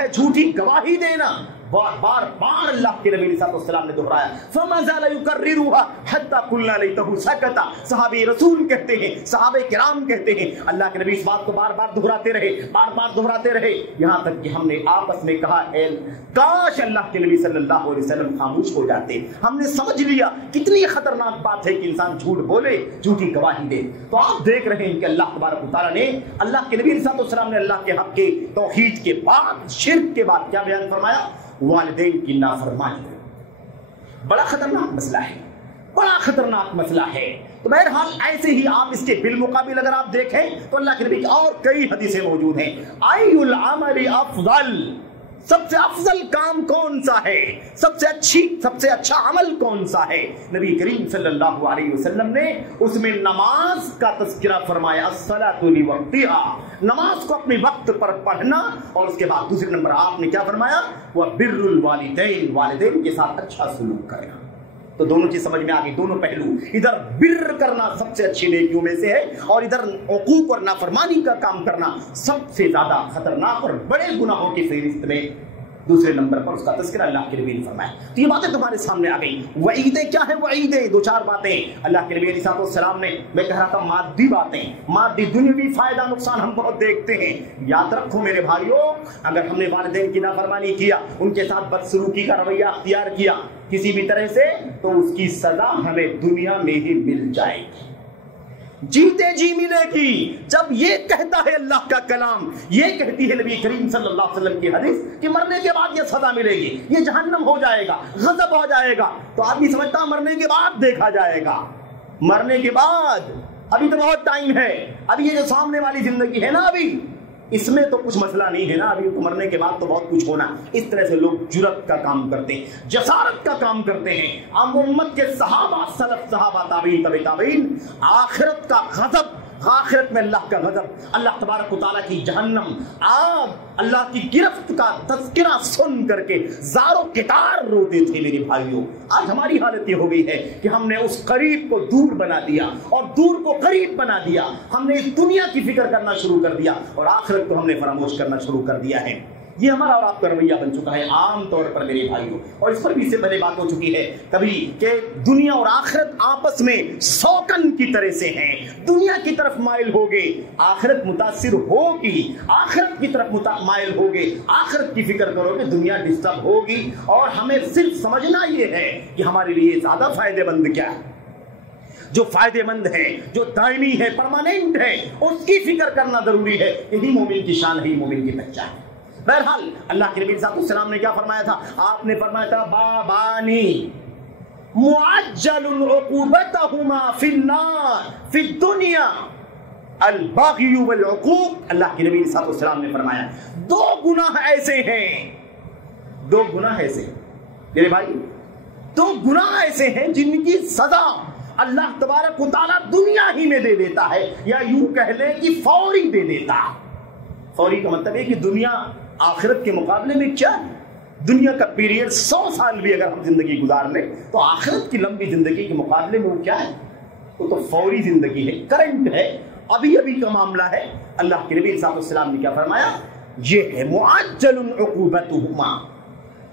ہے جھوٹی گواہی دینا۔ بار بار اللہ کے نبی صلی اللہ علیہ وسلم نے دہرایا، فما زال يكررها حتى قلنا ليته سكت۔ صحابہ رسول کہتے ہیں، صحابہ کرام کہتے ہیں، اللہ کے نبی اس بات کو بار بار دہراتے رہے، یہاں تک کہ ہم نے آپس میں کہا اے کاش اللہ کے نبی صلی اللہ علیہ وسلم خاموش ہو جاتے۔ ہم نے سمجھ لیا کتنی خطرناک بات ہے کہ انسان جھوٹ بولے، جھوٹی گواہی دے۔ تو آپ دیکھ رہے ہیں کہ اللہ تبارک و تعالیٰ نے، اللہ کے نبی صلی اللہ علیہ وسلم نے اللہ کے حق کے توحید کے بعد، شرک کے بعد کیا بیان فرمایا؟ والدین کی نافرمانی۔ بڑا خطرناک مسئلہ ہے، تو بہرحال ایسے ہی آپ اس کے بالمقابل اگر آپ دیکھیں تو اللہ کے نبی کی اور کئی حدیثیں موجود ہیں۔ ای العمل افضل، سب سے افضل کام کون سا ہے، سب سے اچھا عمل کون سا ہے؟ نبی کریم صلی اللہ علیہ وسلم نے اس میں نماز کا تذکرہ فرمایا، الصلاۃ لوقتها، نماز کو اپنے وقت پر پڑھنا، اور اس کے بعد دوسرے نمبر آپ نے کیا فرمایا؟ وبر الوالدین، والدین کے ساتھ اچھا سلوک کرنا۔ تو دونوں چیز سمجھ میں آ گئی، دونوں پہلو، ادھر بر کرنا سب سے اچھی نیکیوں میں سے ہے، اور ادھر عقوق اور نافرمانی کا کام کرنا سب سے زیادہ خطرناک اور بڑے گناہوں کی فہرست میں دوسرے نمبر پر اس کا تذکرہ اللہ کے نبی نے فرمایا. تو یہ باتیں تمہارے سامنے آ گئی. وعیدیں کیا ہے؟ وعیدیں دو چار باتیں اللہ کے نبی علیہ السلام نے، میں کہہ رہا تھا مادی باتیں، مادی دنیاوی فائدہ نقصان ہم بہت دیکھتے ہیں. یاد رکھو میرے بھائیوں، اگر ہم نے والدین کی نافرمانی کیا، ان کے ساتھ بدسلوکی کا رویہ اختیار کیا کسی بھی طرح سے، تو اس کی سزا ہمیں دنیا میں ہی مل جائے گی، جیتے جی ملے گی. جب یہ کہتا ہے اللہ کا کلام، یہ کہتی ہے نبی کریم صلی اللہ علیہ وسلم کی حدیث کہ مرنے کے بعد یہ سزا ملے گی، یہ جہنم ہو جائے گا، غضب ہو جائے گا، تو آدمی سمجھتا مرنے کے بعد دیکھا جائے گا. مرنے کے بعد ابھی تو بہت ٹائم ہے، ابھی یہ جو سامنے والی زندگی ہے نا، ابھی اس میں تو کچھ مسئلہ نہیں ہے نا، ابھی تو مرنے کے بعد تو بہت کچھ ہونا. اس طرح سے لوگ جرأت کا کام کرتے ہیں، جسارت کا کام کرتے ہیں. عام امت کے صحابہ، سلف صحابہ، تابعین، تبع تابعین، آخرت کا غضب، آخرت میں اللہ کا غضب، اللہ تبارک و تعالیٰ کی جہنم، آگ، اللہ کی گرفت کا تذکرہ سن کر کے زاروں کتار روتے تھے میرے بھائیوں. آج ہماری حالت یہ ہو گئی ہے کہ ہم نے اس قریب کو دور بنا دیا اور دور کو قریب بنا دیا. ہم نے اس دنیا کی فکر کرنا شروع کر دیا اور آخرت کو ہم نے فراموش کرنا شروع کر دیا ہے. یہ ہمارا اور آپ کا رویہ بن چکا ہے عام طور پر میرے بھائیوں. اور اس پر بھی اس سے پہلے بات ہو چکی ہے کبھی کہ دنیا اور آخرت آپس میں سوکن کی طرح سے ہیں. دنیا کی طرف مائل ہوگے، آخرت متاثر ہوگی، آخرت کی طرف مائل ہوگے، آخرت کی فکر کرو گے، دنیا ڈسٹرب ہوگی. اور ہمیں صرف سمجھنا یہ ہے کہ ہمارے لیے زیادہ فائدے مند کیا ہے، جو فائدے مند ہے، جو دائمی ہے، پرماننٹ ہے، اس کی فکر کرنا ضروری ہے. یہی مومن کی شان ہے، مومن کی پہچان ہے. بہرحال اللہ کے نبی صلی اللہ علیہ وسلم نے کیا فرمایا تھا؟ آپ نے فرمایا تھا بابانی معجل عقوبتہما فی النار فی الدنیا البغی والعقوق. اللہ کے نبی صلی اللہ علیہ وسلم نے فرمایا دو گناہ ایسے ہیں، دو گناہ ایسے ہیں میرے بھائی، دو گناہ ایسے ہیں جن کی سزا اللہ تبارک و تعالیٰ دنیا ہی میں دے دیتا ہے، یا یوں کہہ لیں کہ فوری دے دیتا. فوری کا مطلب ہے کہ دنیا آخرت کے مقابلے میں کیا ہے؟ دنیا کا پیریڈ 100 سال بھی اگر ہم زندگی گزار لیں تو آخرت کی لمبی زندگی کے مقابلے میں وہ کیا ہے؟ وہ تو فوری زندگی ہے، کرنٹ ہے، ابھی ابھی کا معاملہ ہے. اللہ کے نبی صلی اللہ علیہ وسلم نے کیا فرمایا؟ یہ ہے معجل عقوبتہما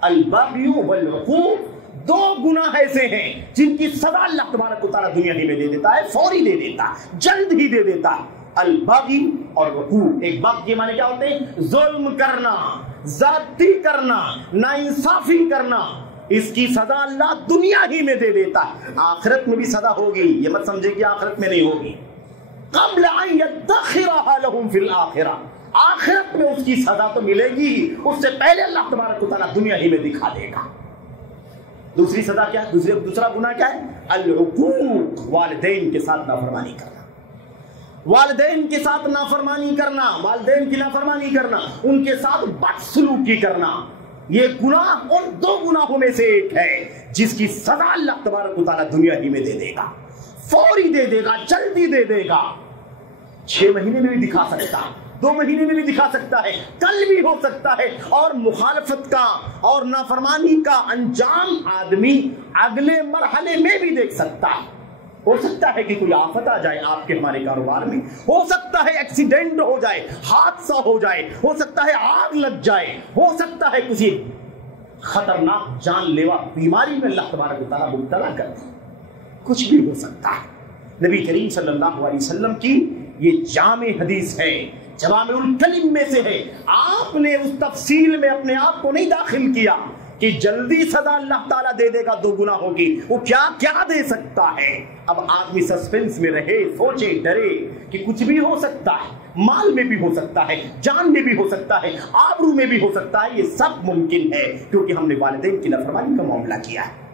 البغی والعقوق. دو گناہ ایسے ہیں جن کی سزا اللہ تبارک و تعالیٰ دنیا ہی میں دے دیتا ہے، فوری دے دیتا، جلد ہی دے دیتا. البغی اور عقوق. ایک بغی کے معنی کیا ہوتے ہیں؟ ظلم کرنا، زیادتی کرنا، ناانصافی کرنا. اس کی سزا اللہ دنیا ہی میں دے دیتا ہے. آخرت میں بھی سزا ہوگی، یہ مت سمجھے کہ آخرت میں نہیں ہوگی. قبل ان یدخرها لهم فی الآخرہ، آخرت میں اس کی سزا تو ملے گی، اس سے پہلے اللہ تبارک و تعالیٰ دنیا ہی میں دکھا دے گا. دوسری سزا کیا ہے؟ دوسرا گناہ کیا ہے؟ العقوق، والدین کے ساتھ نافرمانی کرنا. والدین کے ساتھ نافرمانی کرنا، والدین کی نافرمانی کرنا، ان کے ساتھ بدسلوکی کرنا. یہ گناہ ان دو گناہوں میں سے ایک ہے جس کی سزا اللہ تبارک و تعالیٰ دنیا ہی میں دے دے گا، فوری دے دے گا، جلدی دے دے گا. 6 مہینے میں بھی دکھا سکتا ہے، 2 مہینے میں بھی دکھا سکتا ہے، کل بھی ہو سکتا ہے. اور مخالفت کا اور نافرمانی کا انجام آدمی اگلے مرحلے میں بھی دیکھ سکتا ہے. ہو سکتا ہے کہ کوئی آفت آ جائے آپ کے ہمارے کاروبار میں، ہو سکتا ہے ایکسیڈنٹ ہو جائے، حادثہ ہو جائے، ہو سکتا ہے آگ لگ جائے، ہو سکتا ہے کسی خطرناک جان لیوا بیماری میں اللہ تبارک و تعالیٰ مبتلا کر دے. کچھ بھی ہو سکتا ہے. نبی کریم صلی اللہ علیہ وسلم کی یہ جامع حدیث ہے، جوامع الکلم میں سے ہے. آپ نے اس تفصیل میں اپنے آپ کو نہیں داخل کیا کہ جلدی سزا اللہ تعالیٰ دے دے گا دو گنا ہوگی. وہ کیا کیا دے سکتا ہے؟ اب آدمی سسپینس میں رہے، سوچے، ڈرے کہ کچھ بھی ہو سکتا ہے. مال میں بھی ہو سکتا ہے، جان میں بھی ہو سکتا ہے، آبرو میں بھی ہو سکتا ہے. یہ سب ممکن ہے کیونکہ ہم نے والدین کی نافرمانی کا معاملہ کیا ہے.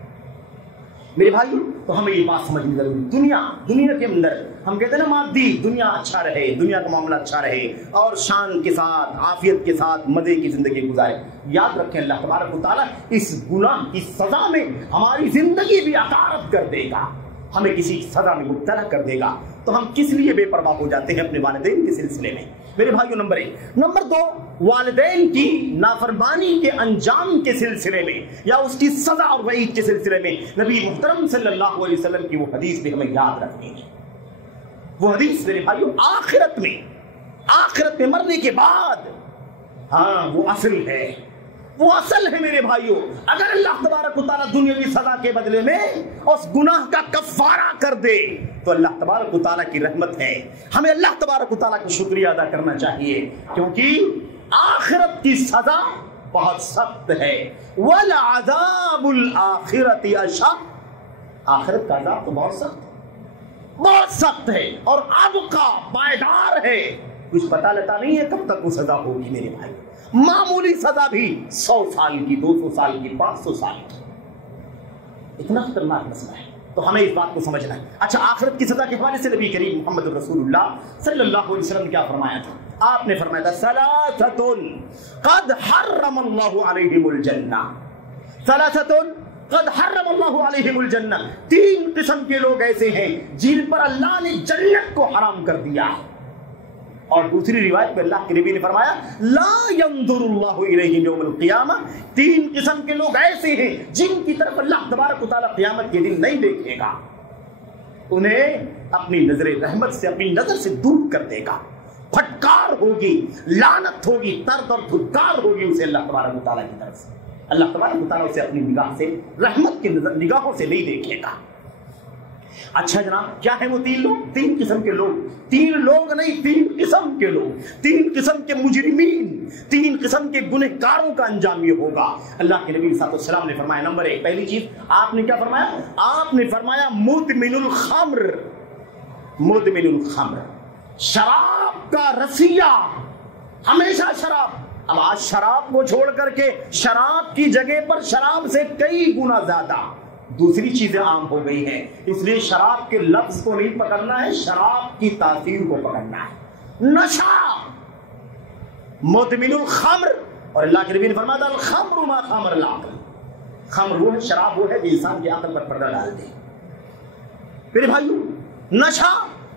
میرے بھائی تو ہمیں یہ بات سمجھنی ضروری. دنیا کے اندر ہم کہتے ہیں نا مادی دنیا اچھا رہے، دنیا کا معاملہ اچھا رہے اور شان کے ساتھ، عافیت کے ساتھ مزے کی زندگی گزارے. یاد رکھیں اللہ تبارک و تعالیٰ اس گناہ کی سزا میں ہماری زندگی بھی عقارت کر دے گا، ہمیں کسی سزا میں مبتلا کر دے گا. تو ہم کس لیے بے پرواہ ہو جاتے ہیں اپنے والدین کے سلسلے میں؟ میرے بھائیو نمبر 1. نمبر 2، والدین کی نافرمانی کے انجام کے سلسلے میں یا اس کی سزا اور وعید کے سلسلے میں نبی محترم صلی اللہ علیہ وسلم کی وہ حدیث بھی ہمیں یاد رکھنی ہے. وہ حدیث میرے بھائیو آخرت میں مرنے کے بعد، ہاں وہ اصل ہے. وہ اصل ہے میرے بھائیوں. اگر اللہ تبارک و تعالیٰ دنیاوی سزا کے بدلے میں اس گناہ کا کفارہ کر دے تو اللہ تبارک و تعالیٰ کی رحمت ہے. ہمیں اللہ تبارک و تعالیٰ کا شکریہ ادا کرنا چاہیے کیونکہ آخرت کی سزا بہت سخت ہے. وَلَعَذَابُ الْآخِرَةِ أَشَدُّ. آخرت کا عذاب تو بہت سخت ہے اور اب کا پائیدار ہے. کچھ پتہ لیتا نہیں ہے کب تک وہ سزا ہوگی میرے بھائی. معمولی سزا بھی 100 سال کی، 200 سال کی، 500 سال کی. اتنا خطرناک مسئلہ ہے تو ہمیں اس بات کو سمجھنا ہے. اچھا آخرت کی سزا کے حوالے سے نبی کریم محمد رسول اللہ صلی اللہ علیہ وسلم کیا فرمایا تھا؟ آپ نے فرمایا تھا ثلاثة قد حرم اللہ علیہم الجنہ. ثلاثة قد حرم اللہ علیہم الجنہ. 3 قسم کے لوگ ایسے ہیں جن پر اللہ نے جنت کو حرام کر دیا. اور دوسری روایت میں اللہ کے نبی نے فرمایا لا ينظر اللہ الیہم یوم القیامہ. 3 قسم کے لوگ ایسے ہیں جن کی طرف اللہ تبارک و تعالیٰ قیامت کے دن نہیں دیکھے گا. انہیں اپنی نظر رحمت سے، اپنی نظر سے دور کر دے گا. پھٹکار ہوگی، لعنت ہوگی، طرد اور دھکار ہوگی اسے اللہ تبارک و تعالیٰ کی طرف سے. اللہ تبارک و تعالیٰ اسے اپنی نگاہ سے، رحمت کی نگاہوں سے نہیں دیکھے گا. اچھا جناب کیا ہے وہ 3 لوگ؟ 3 قسم کے لوگ. 3 لوگ نہیں، 3 قسم کے لوگ، 3 قسم کے مجرمین، 3 قسم کے گنہگاروں کا انجام یہ ہوگا. اللہ کے نبی صلی اللہ علیہ وسلم نے فرمایا نمبر 1 پہلی چیز آپ نے کیا فرمایا؟ آپ نے فرمایا مدمن الخمر. مدمن الخمر، شراب کا رسیہ، ہمیشہ شراب. اب آج شراب کو چھوڑ کر کے شراب کی جگہ پر شراب سے کئی گنا زیادہ دوسری چیزیں عام ہو گئی ہیں. اس لیے شراب کے لفظ کو نہیں پکڑنا ہے، شراب کی تاثیر کو پکڑنا ہے. نشہ، مدمن الخمر. اور اللہ کے نبی نے فرمایا الخمر ما خمر العقل. خمر وہ ہے، شراب وہ ہے جو انسان کی عقل پر پردہ ڈال دے. میرے بھائیو نشہ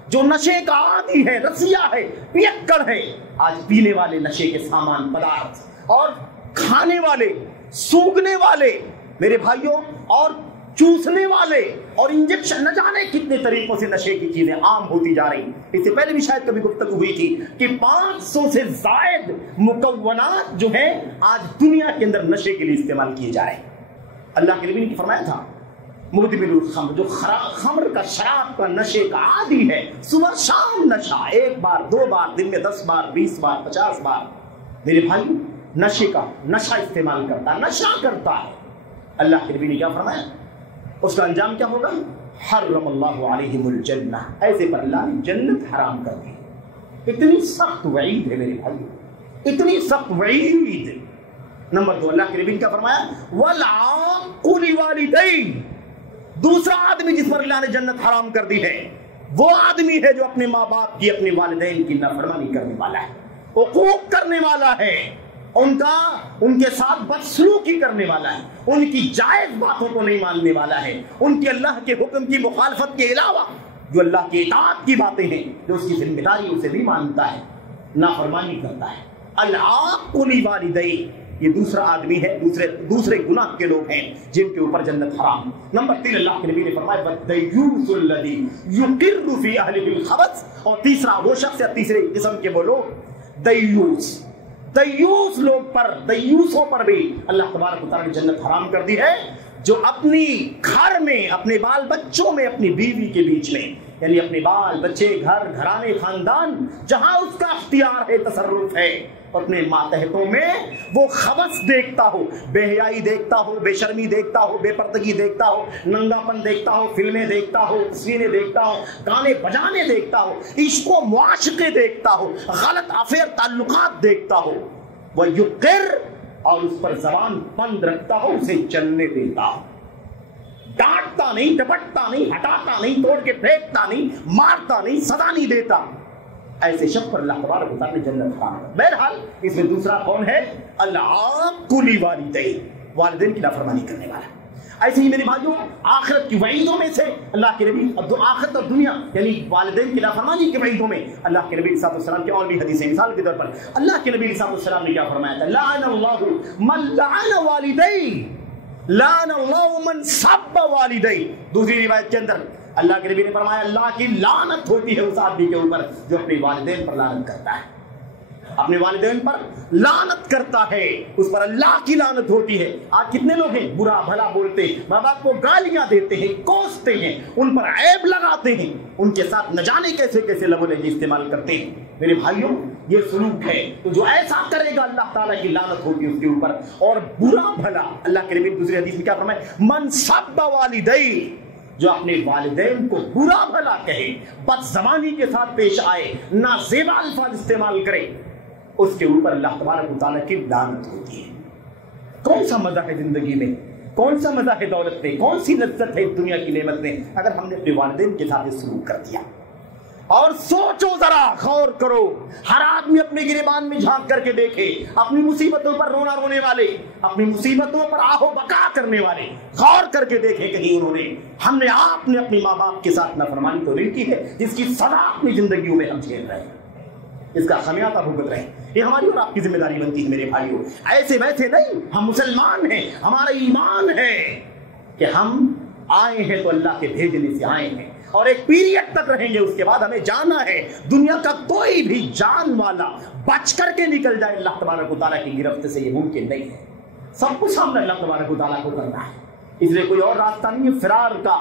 جو نشے کا عادی ہے، رسیہ ہے، پیکڑ ہے. آج پینے والے نشے کے سامان، پدارث اور کھانے والے، سونگھنے والے میرے بھائیوں اور چوسنے والے اور انجیکشن، نہ جانے کتنے طریقوں سے نشے کی چیزیں عام ہوتی جا رہی. اس سے پہلے بھی شاید کبھی گفتگو ہوئی تھی کہ 500 سے زائد مکونات جو ہیں آج دنیا کے اندر نشے کے لیے استعمال کیے جا رہے ہیں. اللہ کے نبی نے فرمایا تھا مدمن الخمر جو خمر کا، شراب کا نشے کا عادی ہے، صبح شام نشہ، 1 بار 2 بار، دن میں 10 بار 20 بار 50 بار میرے بھائی نشے کا نشہ استعمال کرتا ہے، نشہ کرتا ہے. اللہ کے نبی نے کیا فرمایا؟ اس کا انجام کیا ہوگا؟ حرم اللہ علیہم الجنہ. ایسے پر اللہ نے جنت حرام کر دی. اتنی سخت وعید ہے میرے بھائی، اتنی سخت وعید. نمبر 2 اللہ کے نبی نے کیا فرمایا؟ والعاق لوالدین. دوسرا آدمی جس پر اللہ نے جنت حرام کر دی ہے وہ آدمی ہے جو اپنے ماں باپ کی، اپنے والدین کی نافرمانی کرنے والا ہے، عقوق کرنے والا ہے، ان کے ساتھ بدسلوکی کرنے والا ہے، ان کی جائز باتوں کو نہیں ماننے والا ہے، ان کے اللہ کے حکم کی مخالفت کے علاوہ جو اللہ کی اطاعت کی باتیں ہیں، جو اس کی ذمہ داری اسے نہیں مانتا ہے، نافرمانی کرتا ہے. العاق لوالدین یہ دوسرا آدمی ہے، دوسرے گناہ کے لوگ ہیں جن کے اوپر جنت حرام. نمبر 3 اللہ کے نبی نے فرمایا والدیوث الذی یقر فی اہلہ الخبث. اور تیسرا وہ شخص یا تیسرے قسم کے وہ لوگ دیوث لوگ پر، دیوثوں پر بھی اللہ تبارک و تعالیٰ نے جنت حرام کر دی ہے، جو اپنی گھر میں، اپنے بال بچوں میں، اپنی بیوی کے بیچ میں، یعنی اپنے بال بچے، گھر گھرانے، خاندان جہاں اس کا اختیار ہے، تصرف ہے، اپنے ماتحتوں میں وہ خبث دیکھتا ہو، بے حیائی دیکھتا ہو، بے شرمی دیکھتا ہو، بے پردگی دیکھتا ہو، ننگا پن دیکھتا ہو، فلمیں دیکھتا ہو، تصویریں دیکھتا ہو، گانے بجانے دیکھتا ہو، عشق و معاشقے دیکھتا ہو، غلط افیئر تعلقات دیکھتا ہو، وہ یقر اور اس پر زبان بند رکھتا ہو، اسے چلنے دیتا ہو، ڈانٹتا نہیں، ڈپٹتا نہیں، ہٹاتا نہیں، توڑ کے پھینکتا نہیں، مارتا نہیں، سزا نہیں دیتا. ایسے شخص پر اللہ تبارک و تعالیٰ نے جنت حرام کر. بہرحال اس میں دوسرا کون ہے؟ العاق لوالدین، والدین کی نافرمانی کرنے والا. ایسے ہی میرے بھائیوں آخرت کی وعیدوں میں سے اللہ کے نبی، آخرت اور دنیا یعنی والدین کی نافرمانی کی وعیدوں میں اللہ کے نبی صلی اللہ علیہ وسلم کی اور بھی حدیثیں. مثال کے طور پر اللہ کے نبی صلی اللہ علیہ وسلم نے کیا فرمایا تھا؟ لعن اللہ من لعن والدین، لعن اللہ من سب والدین. دوسری روایت کے اندر اللہ کے نبی نے فرمایا اللہ کی لعنت ہوتی ہے اس آدمی کے اوپر جو اپنے والدین پر لعنت کرتا ہے. اپنے والدین پر لعنت کرتا ہے اس پر اللہ کی لعنت ہوتی ہے۔ آج کتنے لوگ ہیں برا بھلا بولتے ہیں، ماں باپ کو گالیاں دیتے ہیں، کوستے ہیں، ان پر عیب لگاتے ہیں، ان کے ساتھ نہ جانے کیسے کیسے لب و لہجے استعمال کرتے ہیں۔ میرے بھائیوں یہ سلوک ہے، تو جو ایسا کرے گا اللہ تعالیٰ کی لعنت ہوگی اس کے اوپر۔ اور برا بھلا اللہ کے نبی دوسری حدیث میں کیا فرمائے؟ من سب والدی، جو اپنے والدین کو برا بھلا کہے، بد زبانی کے ساتھ پیش آئے، نازیبا الفاظ استعمال کرے، اس کے اوپر اللہ تبارک و تعالیٰ کی لعنت ہوتی ہے۔ کون سا مزہ ہے زندگی میں، کون سا مزہ ہے دولت میں، کون سی لذت ہے دنیا کی نعمت میں، اگر ہم نے اپنے والدین کے ساتھ سلوک کر دیا؟ اور سوچو ذرا، غور کرو، ہر آدمی اپنے گریبان میں جھانک کر کے دیکھے، اپنی مصیبتوں پر رونا رونے والے، اپنی مصیبتوں پر آہو بکا کرنے والے غور کر کے دیکھیں کہیں انہوں نے، ہم نے آپ نے اپنی ماں باپ کے ساتھ نافرمانی تو نہیں کی ہے جس کی سزا اپنی زندگیوں میں ہم جھیل رہے ہیں، اس کا خمیازہ بھگت رہے ہیں۔ یہ ہماری اور آپ کی ذمہ داری بنتی ہے میرے بھائیوں۔ ایسے ویسے نہیں، ہم مسلمان ہیں، ہمارا ایمان ہے کہ ہم آئے ہیں تو اللہ کے بھیجنے سے آئے ہیں اور ایک پیریڈ تک رہیں گے، اس کے بعد ہمیں جانا ہے۔ دنیا کا کوئی بھی جان والا بچ کر کے نکل جائے اللہ تبارک و تعالیٰ کی گرفت سے، یہ ممکن نہیں ہے۔ سب کچھ سامنے اللہ تبارک و تعالیٰ کو کرنا ہے، اس لیے کوئی اور راستہ نہیں ہے فرار کا۔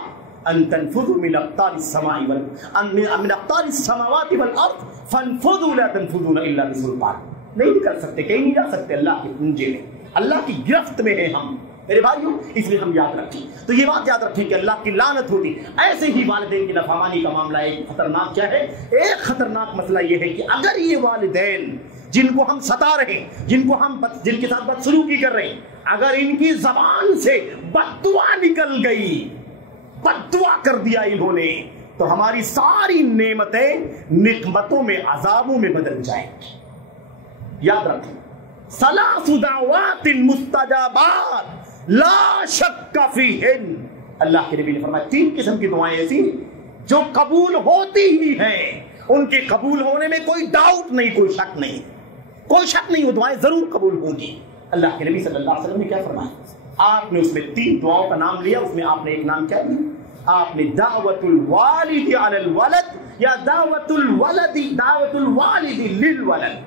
ان تنفذوا من اقطار السماء من اقطار السماوات والارض فانفذوا لا تنفذون الا بسلطان، نہیں نکل سکتے، کہیں نہیں جا سکتے اللہ کے پنجے میں، اللہ کی گرفت میں ہیں ہم میرے بھائیوں۔ اس لیے ہم یاد رکھیں، تو یہ بات یاد رکھیں کہ اللہ کی لعنت ہوتی۔ ایسے ہی والدین کی نافرمانی کا معاملہ ایک خطرناک کیا ہے؟ ایک خطرناک مسئلہ یہ ہے کہ اگر یہ والدین جن کو ہم ستا رہے ہیں، جن کے ساتھ بدسلوکی کر رہے ہیں، اگر ان کی زبان سے بد دعا نکل گئی، بد دعا کر دیا انہوں نے، تو ہماری ساری نعمتیں نقمتوں میں، عذابوں میں بدل جائیں گی۔ یاد رکھیں، ثلاث دعوات مستجابات لا شک فیہن، اللہ کے نبی نے فرمایا 3 قسم کی دعائیں ایسی جو قبول ہوتی ہی ہیں، ان کے قبول ہونے میں کوئی ڈاؤٹ نہیں، کوئی شک نہیں، کوئی شک نہیں، وہ دعائیں ضرور قبول ہوں گی۔ اللہ کے نبی صلی اللہ علیہ وسلم نے کیا فرمایا؟ آپ نے اس میں 3 دعاؤں کا نام لیا، اس میں آپ نے ایک نام کیا لیا؟ آپ نے دعوت الوالد علی الولد یا دعوت الوالد للولد،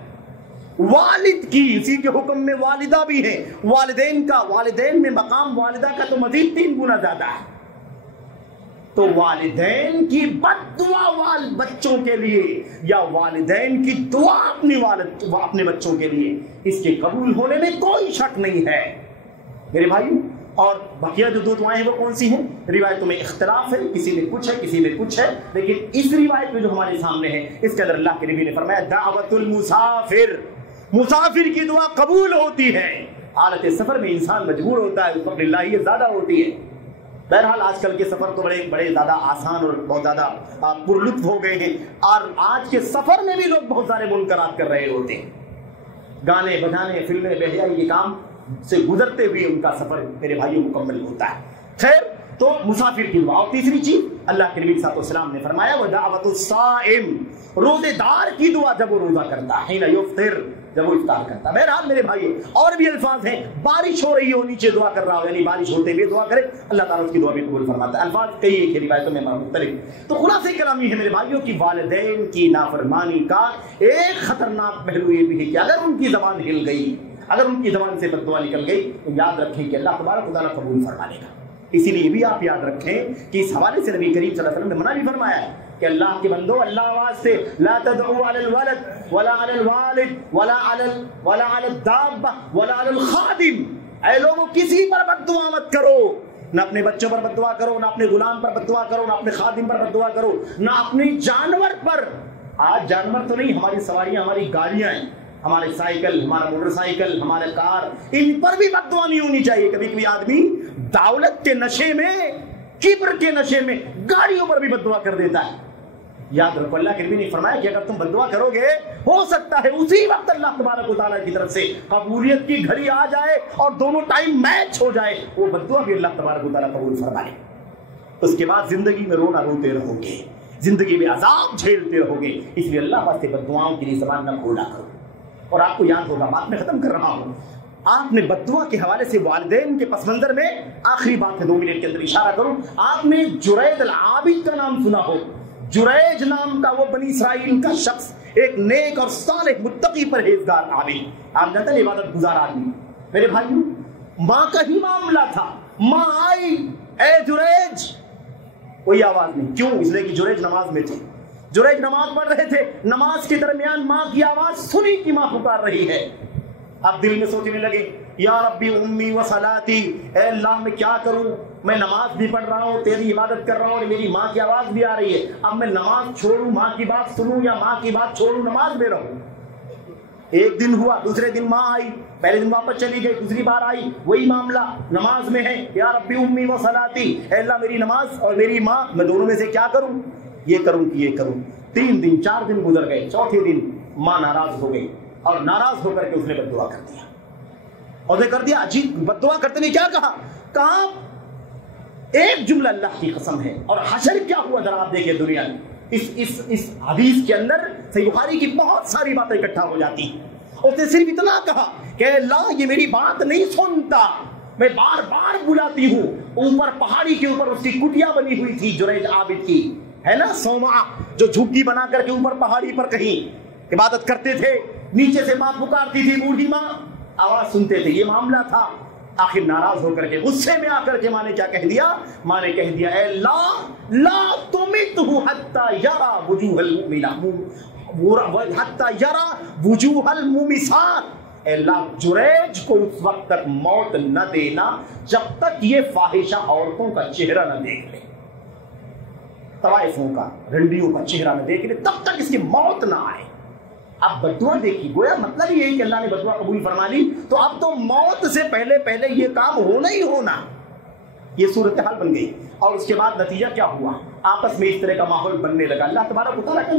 والد کی، اسی کے حکم میں والدہ بھی ہے، والدین میں مقام والدہ کا تو مزید 3 گنا زیادہ ہے۔ تو والدین کی بد دعا بچوں کے لیے یا والدین کی دعا اپنے بچوں کے لیے، اس کے قبول ہونے میں کوئی شک نہیں ہے میرے بھائی۔ اور بقیہ جو 2 دعائیں ہیں وہ کون سی ہیں؟ روایتوں میں اختلاف ہے، کسی میں کچھ ہے، کسی میں کچھ ہے، لیکن اس روایت میں جو ہمارے سامنے ہے اس کے اندر اللہ کے نبی نے فرمایا دعوت المسافر، مسافر کی دعا قبول ہوتی ہے۔ حالت سفر میں انسان مجبور ہوتا ہے، اس وقت اللہ زیادہ ہوتی ہے۔ بہرحال آج کل کے سفر تو بڑے زیادہ آسان اور بہت زیادہ پر لطف ہو گئے ہیں، اور آج کے سفر میں بھی لوگ بہت سارے منکرات کر رہے ہوتے ہیں، گانے بجانے، فلمیں، بہیائی کے کام سے گزرتے ہوئے ان کا سفر میرے بھائیوں مکمل ہوتا ہے۔ خیر، تو مسافر کی دعا۔ اور تیسری چیز اللہ کے نبی صلی اللہ علیہ وسلم نے فرمایا وَدَعْوَةُ الصَّائِمِ، روزے دار کی دعا جب وہ روزہ کرتا ہے، حِينَ يُفْطِرُ، جب وہ افطار کرتا ہے۔ بہرحال میرے بھائی اور بھی الفاظ ہیں، بارش ہو رہی ہو نیچے دعا کر رہا ہو، یعنی بارش ہوتے ہوئے دعا کرے، اللہ تعالیٰ اس کی دعا بھی قبول فرماتا ہے۔ الفاظ کئی ایک روایتوں میں مختلف۔ تو خلاصہ کلام یہ ہے میرے بھائیوں کی والدین کی نافرمانی کا ایک خطرناک پہلو یہ بھی ہے کہ اگر ان کی زبان ہل گئی، اگر ان کی زبان سے بد دعا نکل گئی، تو یاد رکھیں کہ اللہ تبارک و تعالیٰ قبول فرما لے گا۔ اسی لیے بھی آپ یاد رکھیں کہ اس حوالے سے نبی کریم صلی اللہ علیہ وسلم نے منع بھی فرمایا ہے کہ اللہ کے بندو، اللہ واسطے لا تدعوا علی الولد ولا علی الوالد ولا علی الدابہ ولا علی الخادم، اے لوگوں کسی پر بد دعا مت کرو، نہ اپنے بچوں پر بد دعا کرو، نہ اپنے غلام پر بد دعا کرو، نہ اپنے خادم پر بد دعا کرو، نہ اپنے جانور پر۔ آج جانور تو نہیں، ہماری سواریاں، ہماری گاڑیاں ہیں، ہمارے سائیکل، ہمارا موٹر سائیکل، ہمارے کار، ان پر بھی بد دعا نہیں ہونی چاہیے۔ کبھی کبھی آدمی دولت کے نشے میں، کبر کے نشے میں گاڑیوں پر بھی بد دعا کر دیتا ہے۔ یاد رکھو اللہ کے نبی نے فرمایا کہ اگر تم بد دعا کرو گے، ہو سکتا ہے اسی وقت اللہ تبارک و تعالیٰ کی طرف سے قبولیت کی گھڑی آ جائے اور دونوں ٹائم میچ ہو جائے، وہ بد دعا بھی اللہ تبارک و تعالیٰ قبول فرما لے۔ اس کے بعد زندگی میں رونا روتے رہو گے، زندگی میں عذاب جھیلتے رہو گے۔ اس لیے اللہ واسطے بد دعاؤں کے لیے زبان نہ کھولا کرو۔ اور آپ کو یاد ہوگا، بات میں ختم کر رہا ہوں، آپ نے بد دعا کے حوالے سے والدین کے پس منظر میں آخری بات ہے 2 منٹ کے اندر اشارہ کروں، آپ نے جریج العابد کا نام سنا ہو۔ جریج نام کا وہ بنی اسرائیل کا شخص ایک نیک اور صالح متقی پرہیزگار عابد. آپ جانتے ہیں عبادت گزار آدمی. میرے بھائیوں ماں کا ہی معاملہ تھا. ماں آئی, اے جریج, کوئی آواز نہیں. کیوں؟ اس لیے کہ جریج نماز میں تھے. جریج نماز پڑھ رہے تھے. نماز کے درمیان ماں کی آواز سنی کہ ماں پکار رہی ہے. اب دل میں سوچنے لگے, یا ربی امی و صلاتی, اے اللہ میں کیا کروں, میں نماز بھی پڑھ رہا ہوں, تیری عبادت کر رہا ہوں, اور میری ماں کی آواز بھی آ رہی ہے. اب میں نماز چھوڑوں ماں کی بات سنوں, یا ماں کی بات چھوڑوں نماز میں رہوں. ایک دن ہوا, دوسرے دن ماں آئی, پہلے دن واپس چلی گئی, دوسری بار آئی, وہی معاملہ, نماز میں ہے. یا ربی امی و صلاتی, اے اللہ میری نماز اور میری ماں, میں دونوں میں سے کیا کروں, یہ کروں کہ یہ کروں. 3 دن 4 دن گزر گئے. چوتھے دن ماں ناراض ہو گئی, اور ناراض ہو کر کے اس نے بد دعا کر دیا. اور کر دیا عجیب بد دعا کرتے ہوئے کیا کہا ایک جملہ اللہ کی قسم ہے. اور حشر کیا ہوا ذرا آپ دیکھیں دنیا میں. اس حدیث کے اندر صحیح بخاری کی بہت ساری باتیں اکٹھا ہو جاتی ہیں. اس نے صرف اتنا کہا کہ اللہ یہ میری بات نہیں سنتا, میں بار بار بلاتی ہوں. اوپر پہاڑی کے اوپر اس کی کٹیا بنی ہوئی تھی جریج عابد کی, ہے نا, سوما, جو جھگی بنا کر کے اوپر پہاڑی پر کہیں عبادت کرتے تھے. نیچے سے ماں پکارتی تھی, بوڑھی ماں, آواز سنتے تھے. یہ معاملہ تھا. آخر ناراض ہو کر کے, غصے میں آ کر کے ماں نے کیا کہہ دیا, ماں نے کہہ دیا, اے اللہ لا تمتہ حتی یرا وجوہ المؤمنات حتی یرا وجوہ المومسات, اے اللہ جریج کو اس وقت تک موت نہ دینا جب تک یہ فاحشہ عورتوں کا چہرہ نہ دیکھ لے, طوائفوں کا, رنڈیوں کا چہرہ نہ دیکھ لے, تب تک اس کی موت نہ آئے. اب بدعا دیکھی, گویا مطلب یہ ہے کہ اللہ نے بدعا قبول فرما لی, تو اب تو موت سے پہلے یہ کام ہونا ہی ہونا. یہ صورتحال بن گئی. اور اس کے بعد نتیجہ کیا ہوا, آپس میں اس طرح کا ماحول بننے لگا. اللہ تبارک و تعالیٰ کا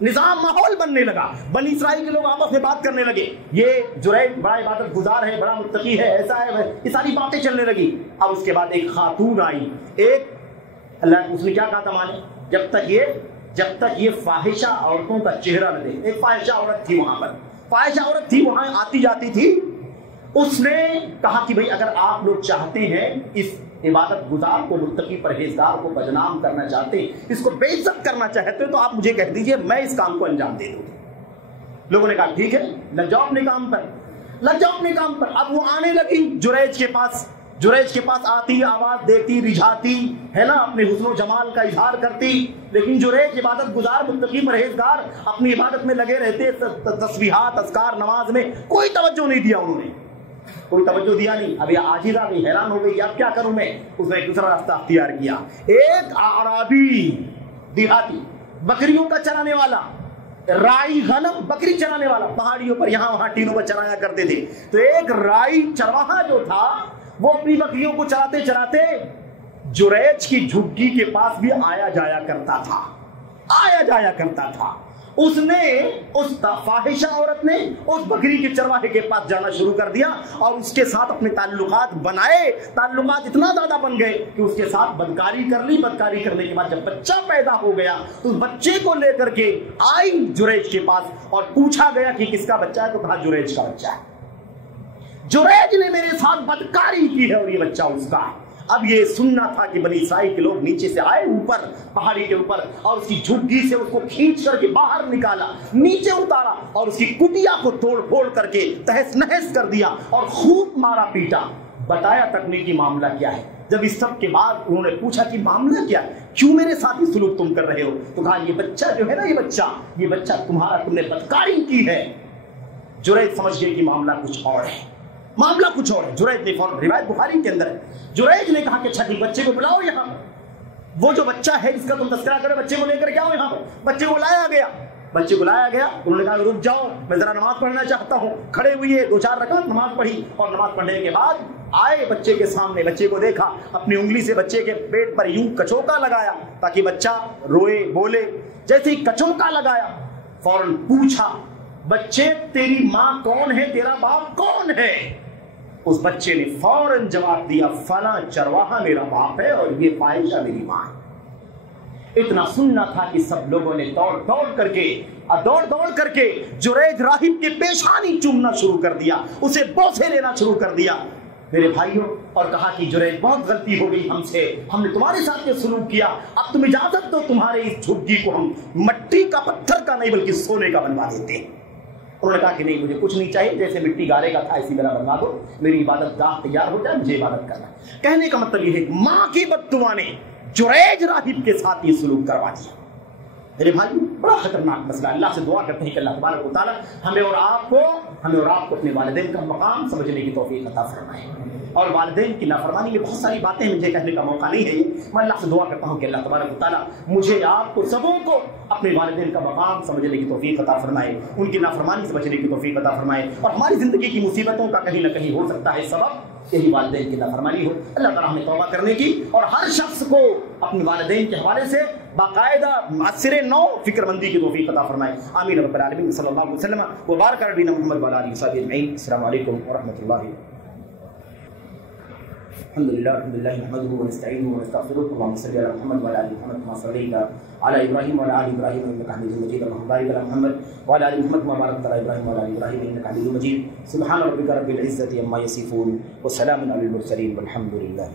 نظام ماحول بننے لگا. بنی اسرائیل کے لوگ آپس میں بات کرنے لگے, یہ جریج بڑا عبادت گزار ہے, بڑا متقی ہے, ایسا ہے, یہ ساری باتیں چلنے لگی. اب اس کے بعد ایک خاتون آئی, اللہ اس نے کیا کہا تھا مانے, جب تک یہ فاحشہ عورتوں کا چہرہ نہ دے. ایک فاحشہ عورت تھی وہاں پر, فاحشہ عورت تھی وہاں آتی جاتی تھی. اس نے کہا کہ بھئی اگر آپ لوگ چاہتے ہیں اس عبادت گزار کو, متقی پرہیزگار کو بدنام کرنا چاہتے ہیں, اس کو بے عزت کرنا چاہتے ہیں, تو آپ مجھے کہہ دیجئے, میں اس کام کو انجام دے دوں. لوگوں نے کہا ٹھیک ہے, لگ جاؤ اپنے کام پر. اب وہ آنے لگی جریج کے پاس آتی, آواز دیتی, رجھاتی, ہے نا, اپنے حسن و جمال کا اظہار کرتی. لیکن جریج عبادت گزار, متقی پرہیزگار, اپنی عبادت میں لگے رہتے, تسبیحات, اذکار, نماز میں کوئی توجہ نہیں دیا. انہوں نے کوئی توجہ دیا نہیں. ابھی عاجز آ گئی, حیران ہو گئی, اب کیا کروں میں. اس نے ایک دوسرا راستہ اختیار کیا. ایک اعرابی دیہاتی, بکریوں کا چرانے والا, رائی غنم, بکری چرانے والا, پہاڑیوں پر یہاں وہاں ٹینوں پر چرایا کرتے تھے. تو ایک رائی چرواہا جو تھا, وہ اپنی بکریوں کو چراتے چراتے جریج کی جھگی کے پاس بھی آیا جایا کرتا تھا. اس نے, اس فاحشہ عورت نے اس بکری کے چرواہے کے پاس جانا شروع کر دیا, اور اس کے ساتھ اپنے تعلقات بنائے. تعلقات اتنا زیادہ بن گئے کہ اس کے ساتھ بدکاری کر لی. بدکاری کرنے کے بعد جب بچہ پیدا ہو گیا, تو اس بچے کو لے کر کے آئی جریج کے پاس, اور پوچھا گیا کہ کس کا بچہ ہے, تو کہا جریج کا بچہ ہے. جریج نے میرے ساتھ بدکاری کی ہے, اور یہ بچہ اس کا. اب یہ سننا تھا کہ بنی اسرائیل کے لوگ نیچے سے آئے اوپر پہاڑی کے اوپر, اور اس کی جھگی سے اس کو کھینچ کر کے باہر نکالا, نیچے اتارا, اور اس کی کٹیا کو توڑ پھوڑ کر کے تہس نہس کر دیا, اور خوب مارا پیٹا. بتایا تک نہیں کہ معاملہ کیا ہے. جب اس سب کے بعد انہوں نے پوچھا کہ معاملہ کیا ہے, کیوں میرے ساتھ یہ سلوک تم کر رہے ہو, تو کہا یہ بچہ جو ہے نا, یہ بچہ تمہارا, تم نے بدکاری کی ہے. جریج سمجھ گئے کہ معاملہ کچھ اور ہے. جریج نے فوراً, روایت بخاری کے اندر ہے, جریج نے کہا کہ اچھا ٹھیک, بچے کو بلاؤ یہاں پر. وہ جو بچہ ہے جس کا تم تذکرہ کرے, بچے کو لے کر کے آؤ یہاں پر. بچے کو لایا گیا. انہوں نے کہا رک جاؤ, میں ذرا نماز پڑھنا چاہتا ہوں. کھڑے ہوئے 2-4 رکعت نماز پڑھی, اور نماز پڑھنے کے بعد آئے بچے کے سامنے. بچے کو دیکھا, اپنی انگلی سے بچے کے پیٹ پر یوں کچوکا لگایا تاکہ بچہ روئے بولے. جیسے ہی کچوکا لگایا, فوراً پوچھا, بچے تیری ماں کون ہے, تیرا باپ کون ہے؟ اس بچے نے فوراً جواب دیا, فلاں چرواہا میرا باپ ہے, اور یہ فاحشہ میری ماں ہے. اتنا سننا تھا کہ سب لوگوں نے دوڑ دوڑ کر کے جریج راہب کے پیشانی چومنا شروع کر دیا, اسے بوسے لینا شروع کر دیا. میرے بھائیوں، اور کہا کہ جریج بہت غلطی ہو گئی ہم سے، ہم نے تمہارے ساتھ یہ سلوک کیا، اب تم اجازت دو تمہارے اس جھگی کو ہم مٹی کا پتھر کا نہیں بلکہ سونے کا بنوا دیتے ہیں۔ انہوں نے کہا کہ نہیں، مجھے کچھ نہیں چاہیے، جیسے مٹی گارے کا تھا اسی طرح بنوا دو، میری عبادت گاہ تیار ہو جائے، مجھے عبادت کرنا۔ کہنے کا مطلب یہ ہے کہ ماں کی بددعا نے جریج راہب کے ساتھ یہ سلوک کروا دیا۔ میرے بھائی، بڑا خطرناک مسئلہ۔ اللہ سے دعا کرتے ہیں کہ اللہ تبارک و تعالیٰ ہمیں اور آپ کو اپنے والدین کا مقام سمجھنے کی توفیق عطا فرمائے۔ اور والدین کی نافرمانی میں بہت ساری باتیں مجھے کہنے کا موقع نہیں ہے، میں اللہ سے دعا کرتا ہوں کہ اللہ تبارک و تعالیٰ مجھے آپ کو سبوں کو اپنے والدین کا مقام سمجھنے کی توفیق عطا فرمائے، ان کی نافرمانی سے بچنے کی توفیق عطا فرمائے۔ اور ہماری زندگی کی مصیبتوں کا کہیں نہ کہیں ہو سکتا ہے سبب یہی والدین کی نافرمانی ہو۔ اللہ تعالیٰ ہمیں توبہ کرنے کی اور ہر شخص کو اپنے والدین کے حوالے سے باقاعدہ اثر نو فکر مندی کی توفیق عطا فرمائے۔ آمین رب العالمین، صلی اللہ علیہ وسلم وبارک علی نبینا محمد وعلی آلہ وصحبہ اجمعین۔ السلام علیکم ورحمۃ اللہ۔ الحمد لله نحمده ونستعينه ونستغفره، اللهم صل على محمد وعلى ال محمد كما صليت على ابراهيم وعلى ال ابراهيم انك حميد مجيد، اللهم بارك على محمد وعلى ال محمد كما باركت على ابراهيم وعلى ال ابراهيم انك حميد مجيد۔ سبحان ربك رب العزة عما يصفون وسلام على المرسلين والحمد لله۔